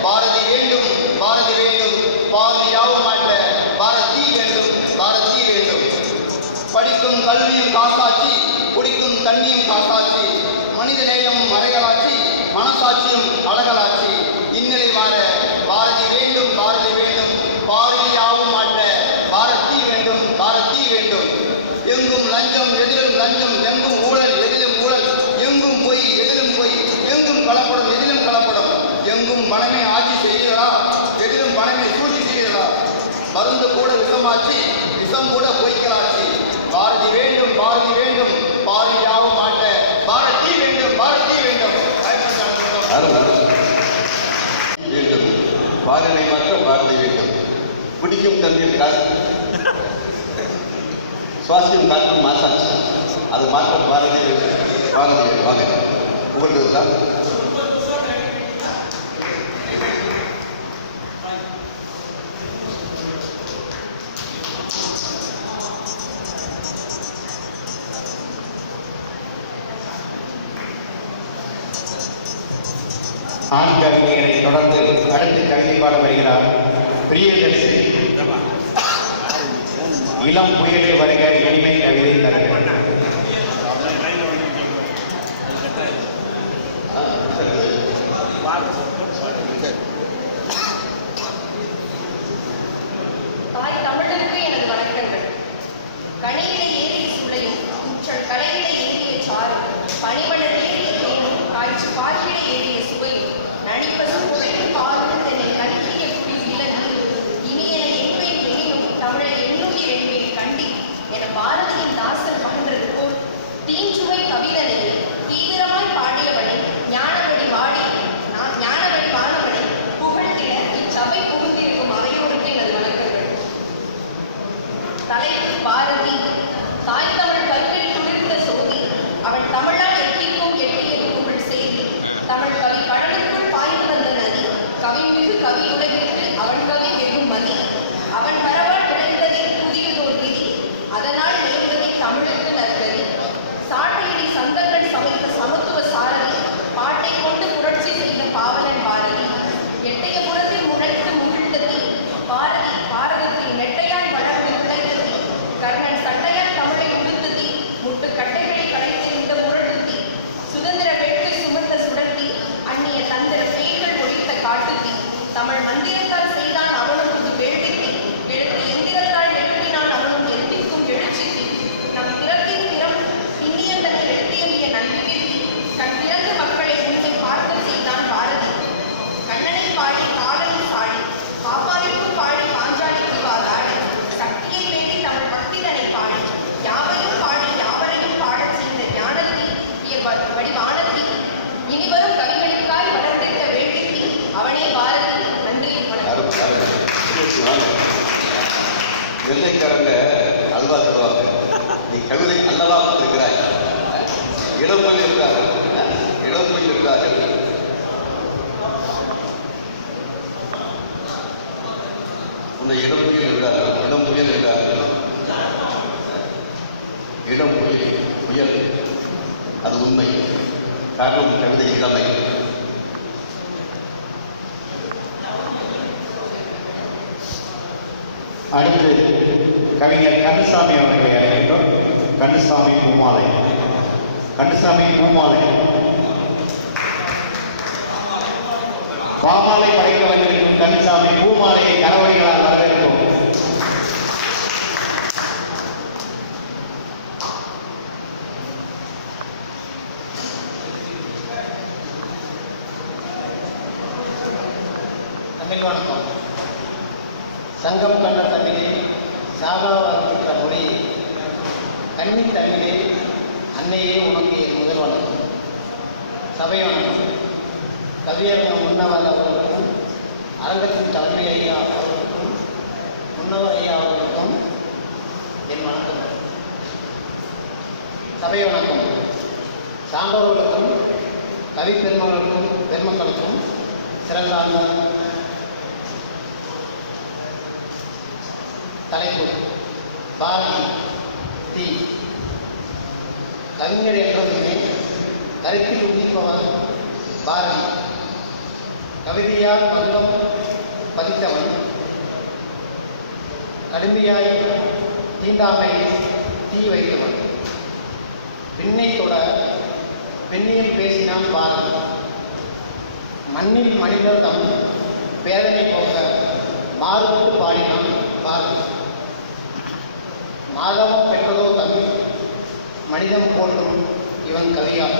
பாரதி வேண்டும் பாரதி வேண்டும், பாரதி யாவும் மாற்ற பாரதி வேண்டும் பாரதி வேண்டும். படிக்கும் கல்வியும் காசாட்சி, குடிக்கும் தண்ணியும் காசாட்சி, மனித நேயமும் மறைகளாட்சி, மனசாட்சியும் அழகலாட்சி, இந்நிலை மாற பாரதி வேண்டும் பாரதி வேண்டும், பாரில் யாவும் மாற்ற பாரதி வேண்டும் பாரதி வேண்டும். எங்கும் லஞ்சம் எதிலும் லஞ்சம், எங்கும் ஊழல் எதிலும் ஊழல், எங்கும் பொய் எதிலும் பொய், எங்கும் கலப்படம் எதிலும் கலப்படம், எங்கும் பணமே ஆட்சி செய்கிறா, எதிலும் பணமே சூழ்ச்சி செய்கிறா, மருந்து கூட விஷமாச்சு, விஷம் கூட பொய்க்கலாச்சு, பாரதி வேண்டும் பாரதி வேண்டும், பாரில் யாவும் மாற்ற பாரதி வேண்டும் பாரதி வேண்டும் வேண்டும். பாரதியை மாற்ற பாரதி வேண்டும். குடிக்கும் தண்ணீர் காசு, சுவாசியம் காற்றும் மாசாச்சு, அது மாற்ற பாரதி வேண்டும் பாரதி வாங்க புகழ்ந்தது தான். ஆண் கவிஞரை தொடர்ந்து அடுத்து கவிதை பாட வருகிறார் பிரியதர்ஷினி. இளம் புயலே வருக இனிமை கவிதை தருகிறார். தாய் தமிழுக்கு எனது வணக்கங்கள். கனியிட ஏறிய சுளையும் குற்றல் கலையிட ஏறிய சாரும், பனிமலர் ஏறிய தேனும் காய்ச்சி பாய்ச்சிட ஏறிய சுவையும், நடிப்பது குழையும் பாலும் தென்னை கணிக்கிய குடி விலகி, இனி என என்பேன் எனினும் தமிழை எண்ணுயிர் என்பேன் கண்டி என பாரதியின் தாசன் பகின்றது போல், தீஞ்சுவை கவிதனையை தீவிரமாய் பாடியவனை ஞானவழி வானவனை புகழ்ந்திட இச்சபை புகுந்திருக்கும் அவையோருக்கு எனது வணக்கங்கள். தலைப்பு பாரதி. தாய் தமிழ் கல்வி துளிர்ந்த சோதி, அவன் தமிழால் எட்டிக்கும் எட்டியது புகழ் செய்தி, தமிழ் கவி கடலுக்குள் பாய்ந்து வந்த நதி, கவிமிகு கவியுலகிற்கு அவன் கவி வெகும் மதி, அவன் பரவால் விளைந்ததே புதியதோர் விதி, அதனால் விளைந்ததே தமிழுக்கு நற்கதி, சாட்டையிடி சந்தங்கள் சமைத்த சமத்துவ சாரதி, பாட்டை கொண்டு புரட்சி செய்த பாவலன் பாரதி, எட்டைய புறத்தில் முளைத்து முகிழ்ந்ததி பாரதி, பாரதத்தில் நெட்டையாய் வளர்ந்து விளைந்ததி, கர்ணன் சட்டையால் தமிழை உடுத்ததி, முட்டு கட்டைகளை கடைத்தெறிந்த முரட்டுத்தி, சுதந்திர வேட்கை சுமந்த சுடர்த்தி, அந்நிய தந்திர பேய்கள் ஒழித்த காட்டுத்தி, தமிழ் மந்திரத்தால் செய்தான் அவனும் புது வேள்வித்தி, எழுத்து எந்திரத்தால் எழுப்பினான் அவனும் எத்திக்கும் எழுச்சித்தி, நம் திறத்தின் திறம் இந்தியன் தன்னை எழுத்தியம்பிய நன்றிவித்தி, கண் திறந்து மக்களை உண்மை பார்க்க செய்தான் பாரதி, கண்ணனை பாடி காலனும் பாடி, பாப்பாவிற்கும் பாடி பாஞ்சாலிக்கு வாதாடி, சக்தியை வேண்டி தமிழ் பக்திதனை பாடி, யாவையும் பாடி யாவரையும் பாடச் செய்த ஞானத்தி வடிவானத்தி, இனிவரும் கவிகளுக்காய் வளர்ந்திருக்க வேண்டித்தி, அவனே பாரதி. நன்றி வணக்கம். வெள்ளைக்காரங்க அல்வா தருவாங்க, நீ கவிதை அல்லவா இருக்கிறாய். இளம்பொயில் இருக்கிறார்கள், இளம்பொயில் இருக்கிறார்கள். உன்னை இளம்பொயில் இருக்கிறார்கள், இளம்புயல் இருக்கிறார்கள். இளம்புயல் புயல், அது உண்மை. காரணம் கவிதை இளமை. அடுத்து கவிஞர் கந்தசாமி அவர்களை அழைக்கின்றோம். கண்டுசாமி பூமாலை. கண்டுசாமி பூமாலை. பாமாலை படைக்க வந்திருக்கும் கண்டுசாமி பூமாலையை கரவடிகளால் வரவேற்கும். தமிழ் வணக்கம். சங்கம் கண்ட தமிழே சாகாவாகின்ற மொழி கன்னி தமிழே அன்னையே உனக்கு என் முதல் வணக்கம். சபை வணக்கம். கவியரங்கம் முன்னவர் அவர்களுக்கும் அரங்கத்தின் தலைமை ஐயா அவர்களுக்கும் முன்னவர் ஐயா அவர்களுக்கும் என் வணக்கம். சபை வணக்கம். சான்றோர்களுக்கும் கவி பெருமக்களுக்கும் சிறந்தார்ந்த தலைப்பு பாரதி தீ. கவிஞர் என்றதுமே கருத்தில் உதிப்பவன் பாரதி. கவிதையால் மதுரம் பதித்தவன். கடுமையாய் தீண்டாமை தீ வைத்தவன். விண்ணை தொட பெண்ணியில் பேசினான் பாரதி. மண்ணில் மனிதர் தம் வேதனை போக்க மாறுபட்டு பாடினான் பாரதி. மாதவம் பெற்றதோ தமிழ் மனிதம் போன்றும் இவன் கவியால்.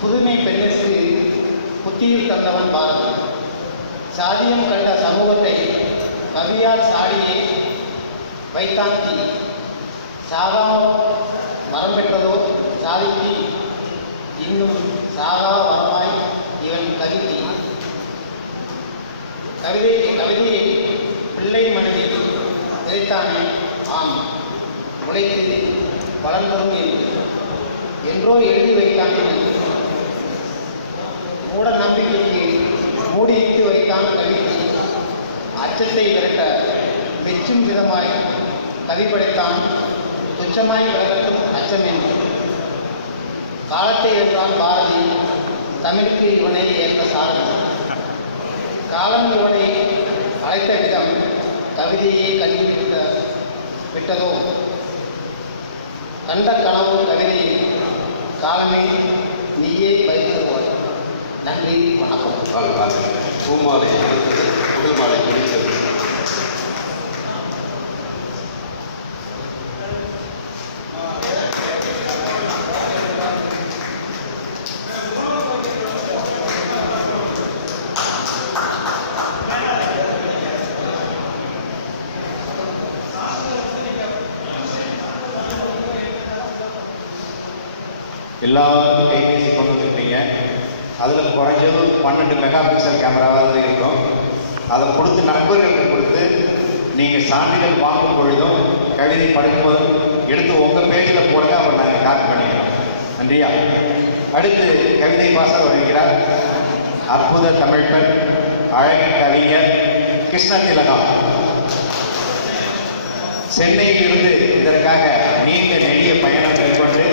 புதுமை பெண்ணிற்கு புத்தியில் தந்தவன் பாரதி. சாதியம் கண்ட சமூகத்தை கவியால் சாடியே வைத்தான் தீ. சாகாமல் வரம் பெற்றதோ சாதித்தி இன்னும் சாகா வரமாய் இவன் கவித்தி. கவிதையை பிள்ளை மனதில் விதைத்தானே ஆம் உழைத்து வளர்ந்ததும் என்றோ எழுதி வைத்தான். மூட நம்பிக்கைக்கு மூடியிட்டு வைத்தான் கவித்தி. அச்சத்தை விரட்ட மெச்சும் விதமாய் கவி படைத்தான். துச்சமாய் விலகட்டும் அச்சம் என்று காலத்தை வென்றான் பாரதி. தமிழுக்கு இவனை ஏற்ற சாரணம். காலம் இவனை அழைத்த விதம் கவிதையே கல்வி விட்டதோ. கண்ட கனவு கவிதை காலமே நீயே பயிர்வாய். நன்றி வணக்கம். பூமாலை புகழ் மாலை முடித்தது. எல்லாரும் கைபேசி கொண்டு வந்துருப்பீங்க. அதில் குறைஞ்சது 12 மெகா பிக்சல் கேமராவாக இருக்கும். அதை கொடுத்து நண்பர்களுக்கு கொடுத்து நீங்கள் சான்றிதழ் வாங்கும் பொழுதும் கவிதை படிக்கும்போதும் எடுத்து உங்கள் பேஜில் போடுங்க. அவர் நாங்கள் காப்பி பண்ணிக்கிறோம். நன்றியா. அடுத்து கவிதை வாசகர் வருகிறார். அற்புத தமிழ்பெண், அழகு கவிஞர் கிருஷ்ணதிலகா. சென்னையிலிருந்து இதற்காக நீண்ட நெடிய பயணம் மேற்கொண்டு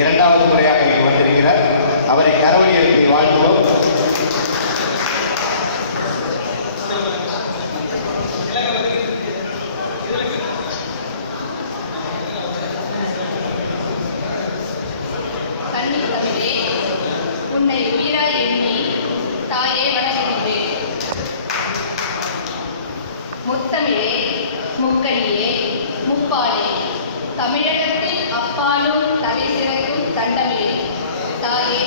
2வது முறையாக இங்கு வந்திருக்கிறார். அவரை கரவொலி எழுப்பி வாழ்த்துவோம். கன்னி தமிழே உன்னை உயிராய் எண்ணி தாயே வணங்குகின்றேன். முத்தமிழே முக்கணியே முப்பாலே தமிழகத்தில் அப்பாலும் தலை சிறக்கும் தண்டமிழே தாயே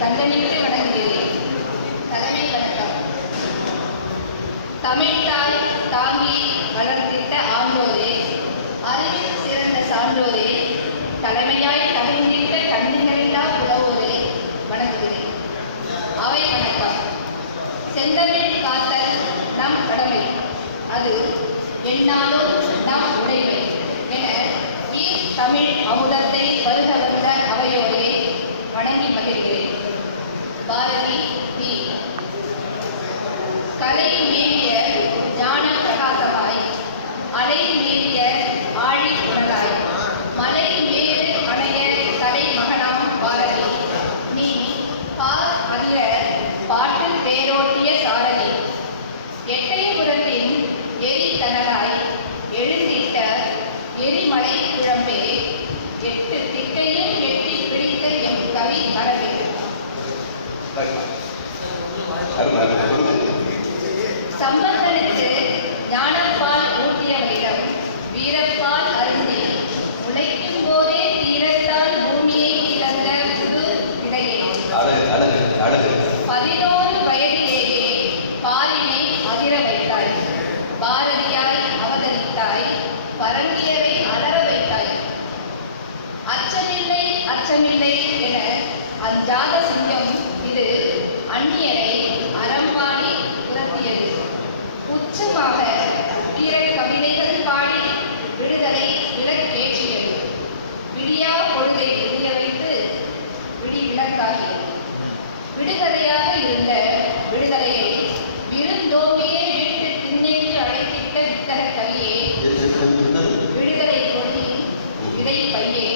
தண்டமிட்டு வணங்குகிறேன். தலைமை வணக்கம். தமிழ்தாய் தாங்கி வளர்த்திட்ட ஆண்டோரே, அறிவில் சிறந்த சான்றோரே, தலைமையாய் தகுந்திட்ட கண்ணிகளில்லா புலவோரே வணங்குகிறேன். அவை வணக்கம். செந்தமிழ் காத்தல் நம் கடமை, அது என்னாலும் நம் உடைமை என தமிழ் அமுதத்தை பருக வந்த அவையோரே வணங்கி மகிழ்கிறேன். பாரதி தி. கலை மேவிய ஞான பிரகாசமாய், அலை மேவிய ஆழி உணராய், மலை மேறு அணைய தலை மகனாம் பாரதி. நீ பார் அறிய பாட்டில் வேரோட்டிய சாரதி, சம்பந்தனுக்கு ஞானப்பால் ஊட்டியவரிடம் வீரப்பால் அருந்தி உழைக்கும் போதே தீரத்தால் பூமியை இழந்த புது இடையே 11 வயதிலேயே பாலினை அதிர வைத்தாய், பாரதியாய் அவதரித்தாய், பரங்கியரை அலற வைத்தாய். அச்சமில்லை அச்சமில்லை என அஞ்சாத சிங்கம் இது அந்நியரை அறம்பாடி உரத்தியது. உச்சமாக வீர கவிதைகள் பாடி விடுதலை விளக்கேற்றியது. விடியா பொழுதை விடிய வைத்து விடி விளக்காகியது. விடுதலையாக இருந்த விடுதலையை விருந்தோம்பியே வீட்டு திண்ணைக்கு அழைத்திட்ட வித்தக கவியே, விடுதலை கொடி விதை பையே,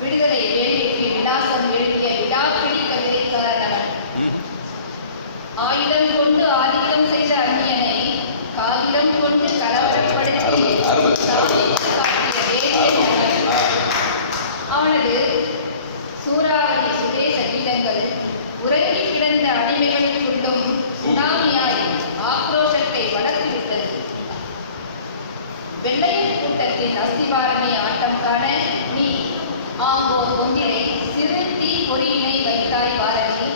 விடுதலை வேள்விக்கு விலாசம் எழுதிய விடாப்பிடி கவிதைக்காரன். ஆயுதம் கொண்டு ஆதிக்கம் செய்த அந்நியனை காகிதம் கொண்டு கலவரப்படுத்தி காட்டிய வேதியன் அவனது சூறாவளி சுதேச கீதங்கள் உறங்கி கிடந்த அடிமைகளுக்குள்ளும் சுனாமியாய் ஆக்ரோஷத்தை வளர்த்துவிட்டது. வெள்ளையர் கூட்டத்தின் அஸ்திபாரமே ஆட்டம் காண நீ ஆங்கோர் ஒன்றினை சிறு தீ பொறியினை வைத்தாய் பாரதி.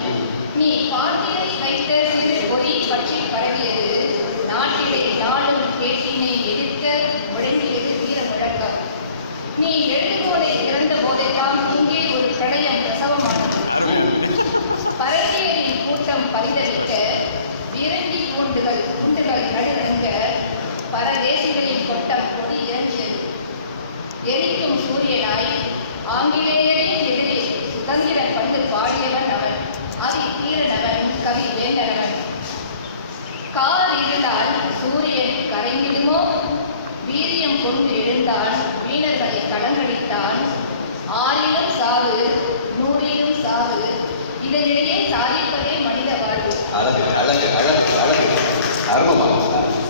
நீ பாட்டினை வைத்த சிறு பொறி பற்றி பரவியது. நாட்டிலே நாளும் கேட்டினை எதிர்க்க முழங்கியது வீர முழக்கம். நீ எழுதுகோலை இறந்த போதெல்லாம் இங்கே ஒரு பிரளயம் பிரசவமானது. பரங்கியரின் கூட்டம் பரிதவிக்க விரங்கி கூண்டுகள் நடுநடுங்க பரதேசிகளின் கொட்டம் கொடி இறங்கியது. எரிக்கும் சூரியனாய் ஆங்கிலேயரின் எதிரே சுதந்திர பண்டு பாடியவன் அவன். அதி தீரனவன் கவி வேந்தனவன். கால் இருந்தால் சூரியன் கரைந்திடுமோ, வீரியம் கொண்டு எழுந்தான் வீரர்களை கலங்கடித்தான். 6லும் சாவு 100லும் சாவு, இதனிடையே சாதிப்பதே மனித வாழ்வு.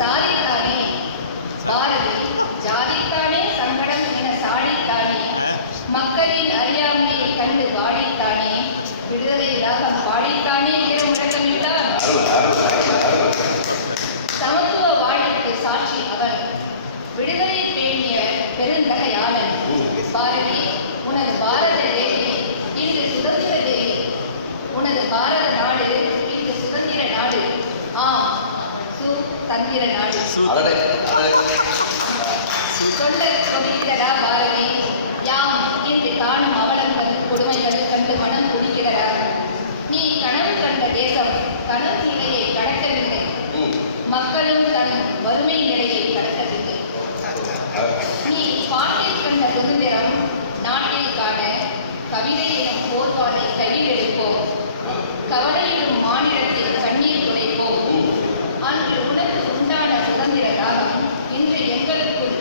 சாதித்தானே பாரதி, ஜாதித்தானே சங்கடம் என சாடித்தானே, மக்களின் அறியாமையை கண்டு வாடித்தானே, விடுதலை ராகம் பாடித்தானே வீர முழக்கமிட்டான். சமத்துவ வாழ்வுக்கு சாட்சி அவன், விடுதலை பேணிய பெருந்தகையாளன். பாரதி, உனது பாரத தேவி இன்று சுதந்திர தேவி. உனது பாரத நாடு இன்று சுதந்திர நாடு. ஆம், சுதந்திர நாடு. சொல்ல கொதிக்கிறதா பாரதி? யாம் இன்று காணும் அவலங்கள் கொடுமைகள் கண்டு மனம் துடிக்கிறதா? நீ கனவு கண்ட தேசம் கனவு நிலையை கடக்கவில்லை. மக்களும் தன் வறுமை நிலையை கடக்கவில்லை. நீ பாட்டில் கண்ட சுதந்திரம் நாட்டில் காண கவிதை எனும் போர்வாலை கையில் எடுப்போம். கவலையிலும் மாநிலத்தில் கண்ணீர் துடைப்போம். அன்று உனக்கு உண்டான சுதந்திர தாகம் இன்று எங்களுக்குள்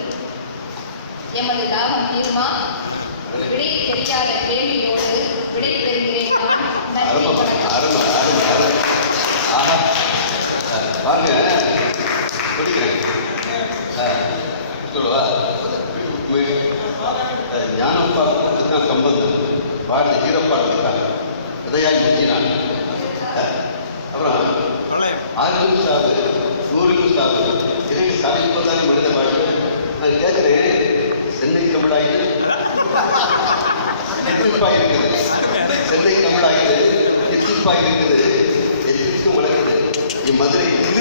எமது தாகம் தீர்மா? விடை தெரியாத கேள்வியோடு விடை பெறுகிறேன் நான். நன்றி, பாருங்க, சொல்லுவா ஞானப்பாடு தான் சம்பந்தம். பாரதி வீரப்பாடு இருக்காங்க, விதையாய் முக்கினான். அப்புறம் 6லும் சாவு 100லும் சாவு, இதற்கு சாதிப்பதானே மனித வாழ்வு. நான் கேட்கிறேன், சென்னை தமிழாயுது எத்திப்பாய் இருக்குது, சென்னை தமிழாயுது எத்திப்பாய் இருக்குது, எத்திக்கும் வளர்க்குது, மதுரை இருக்குது.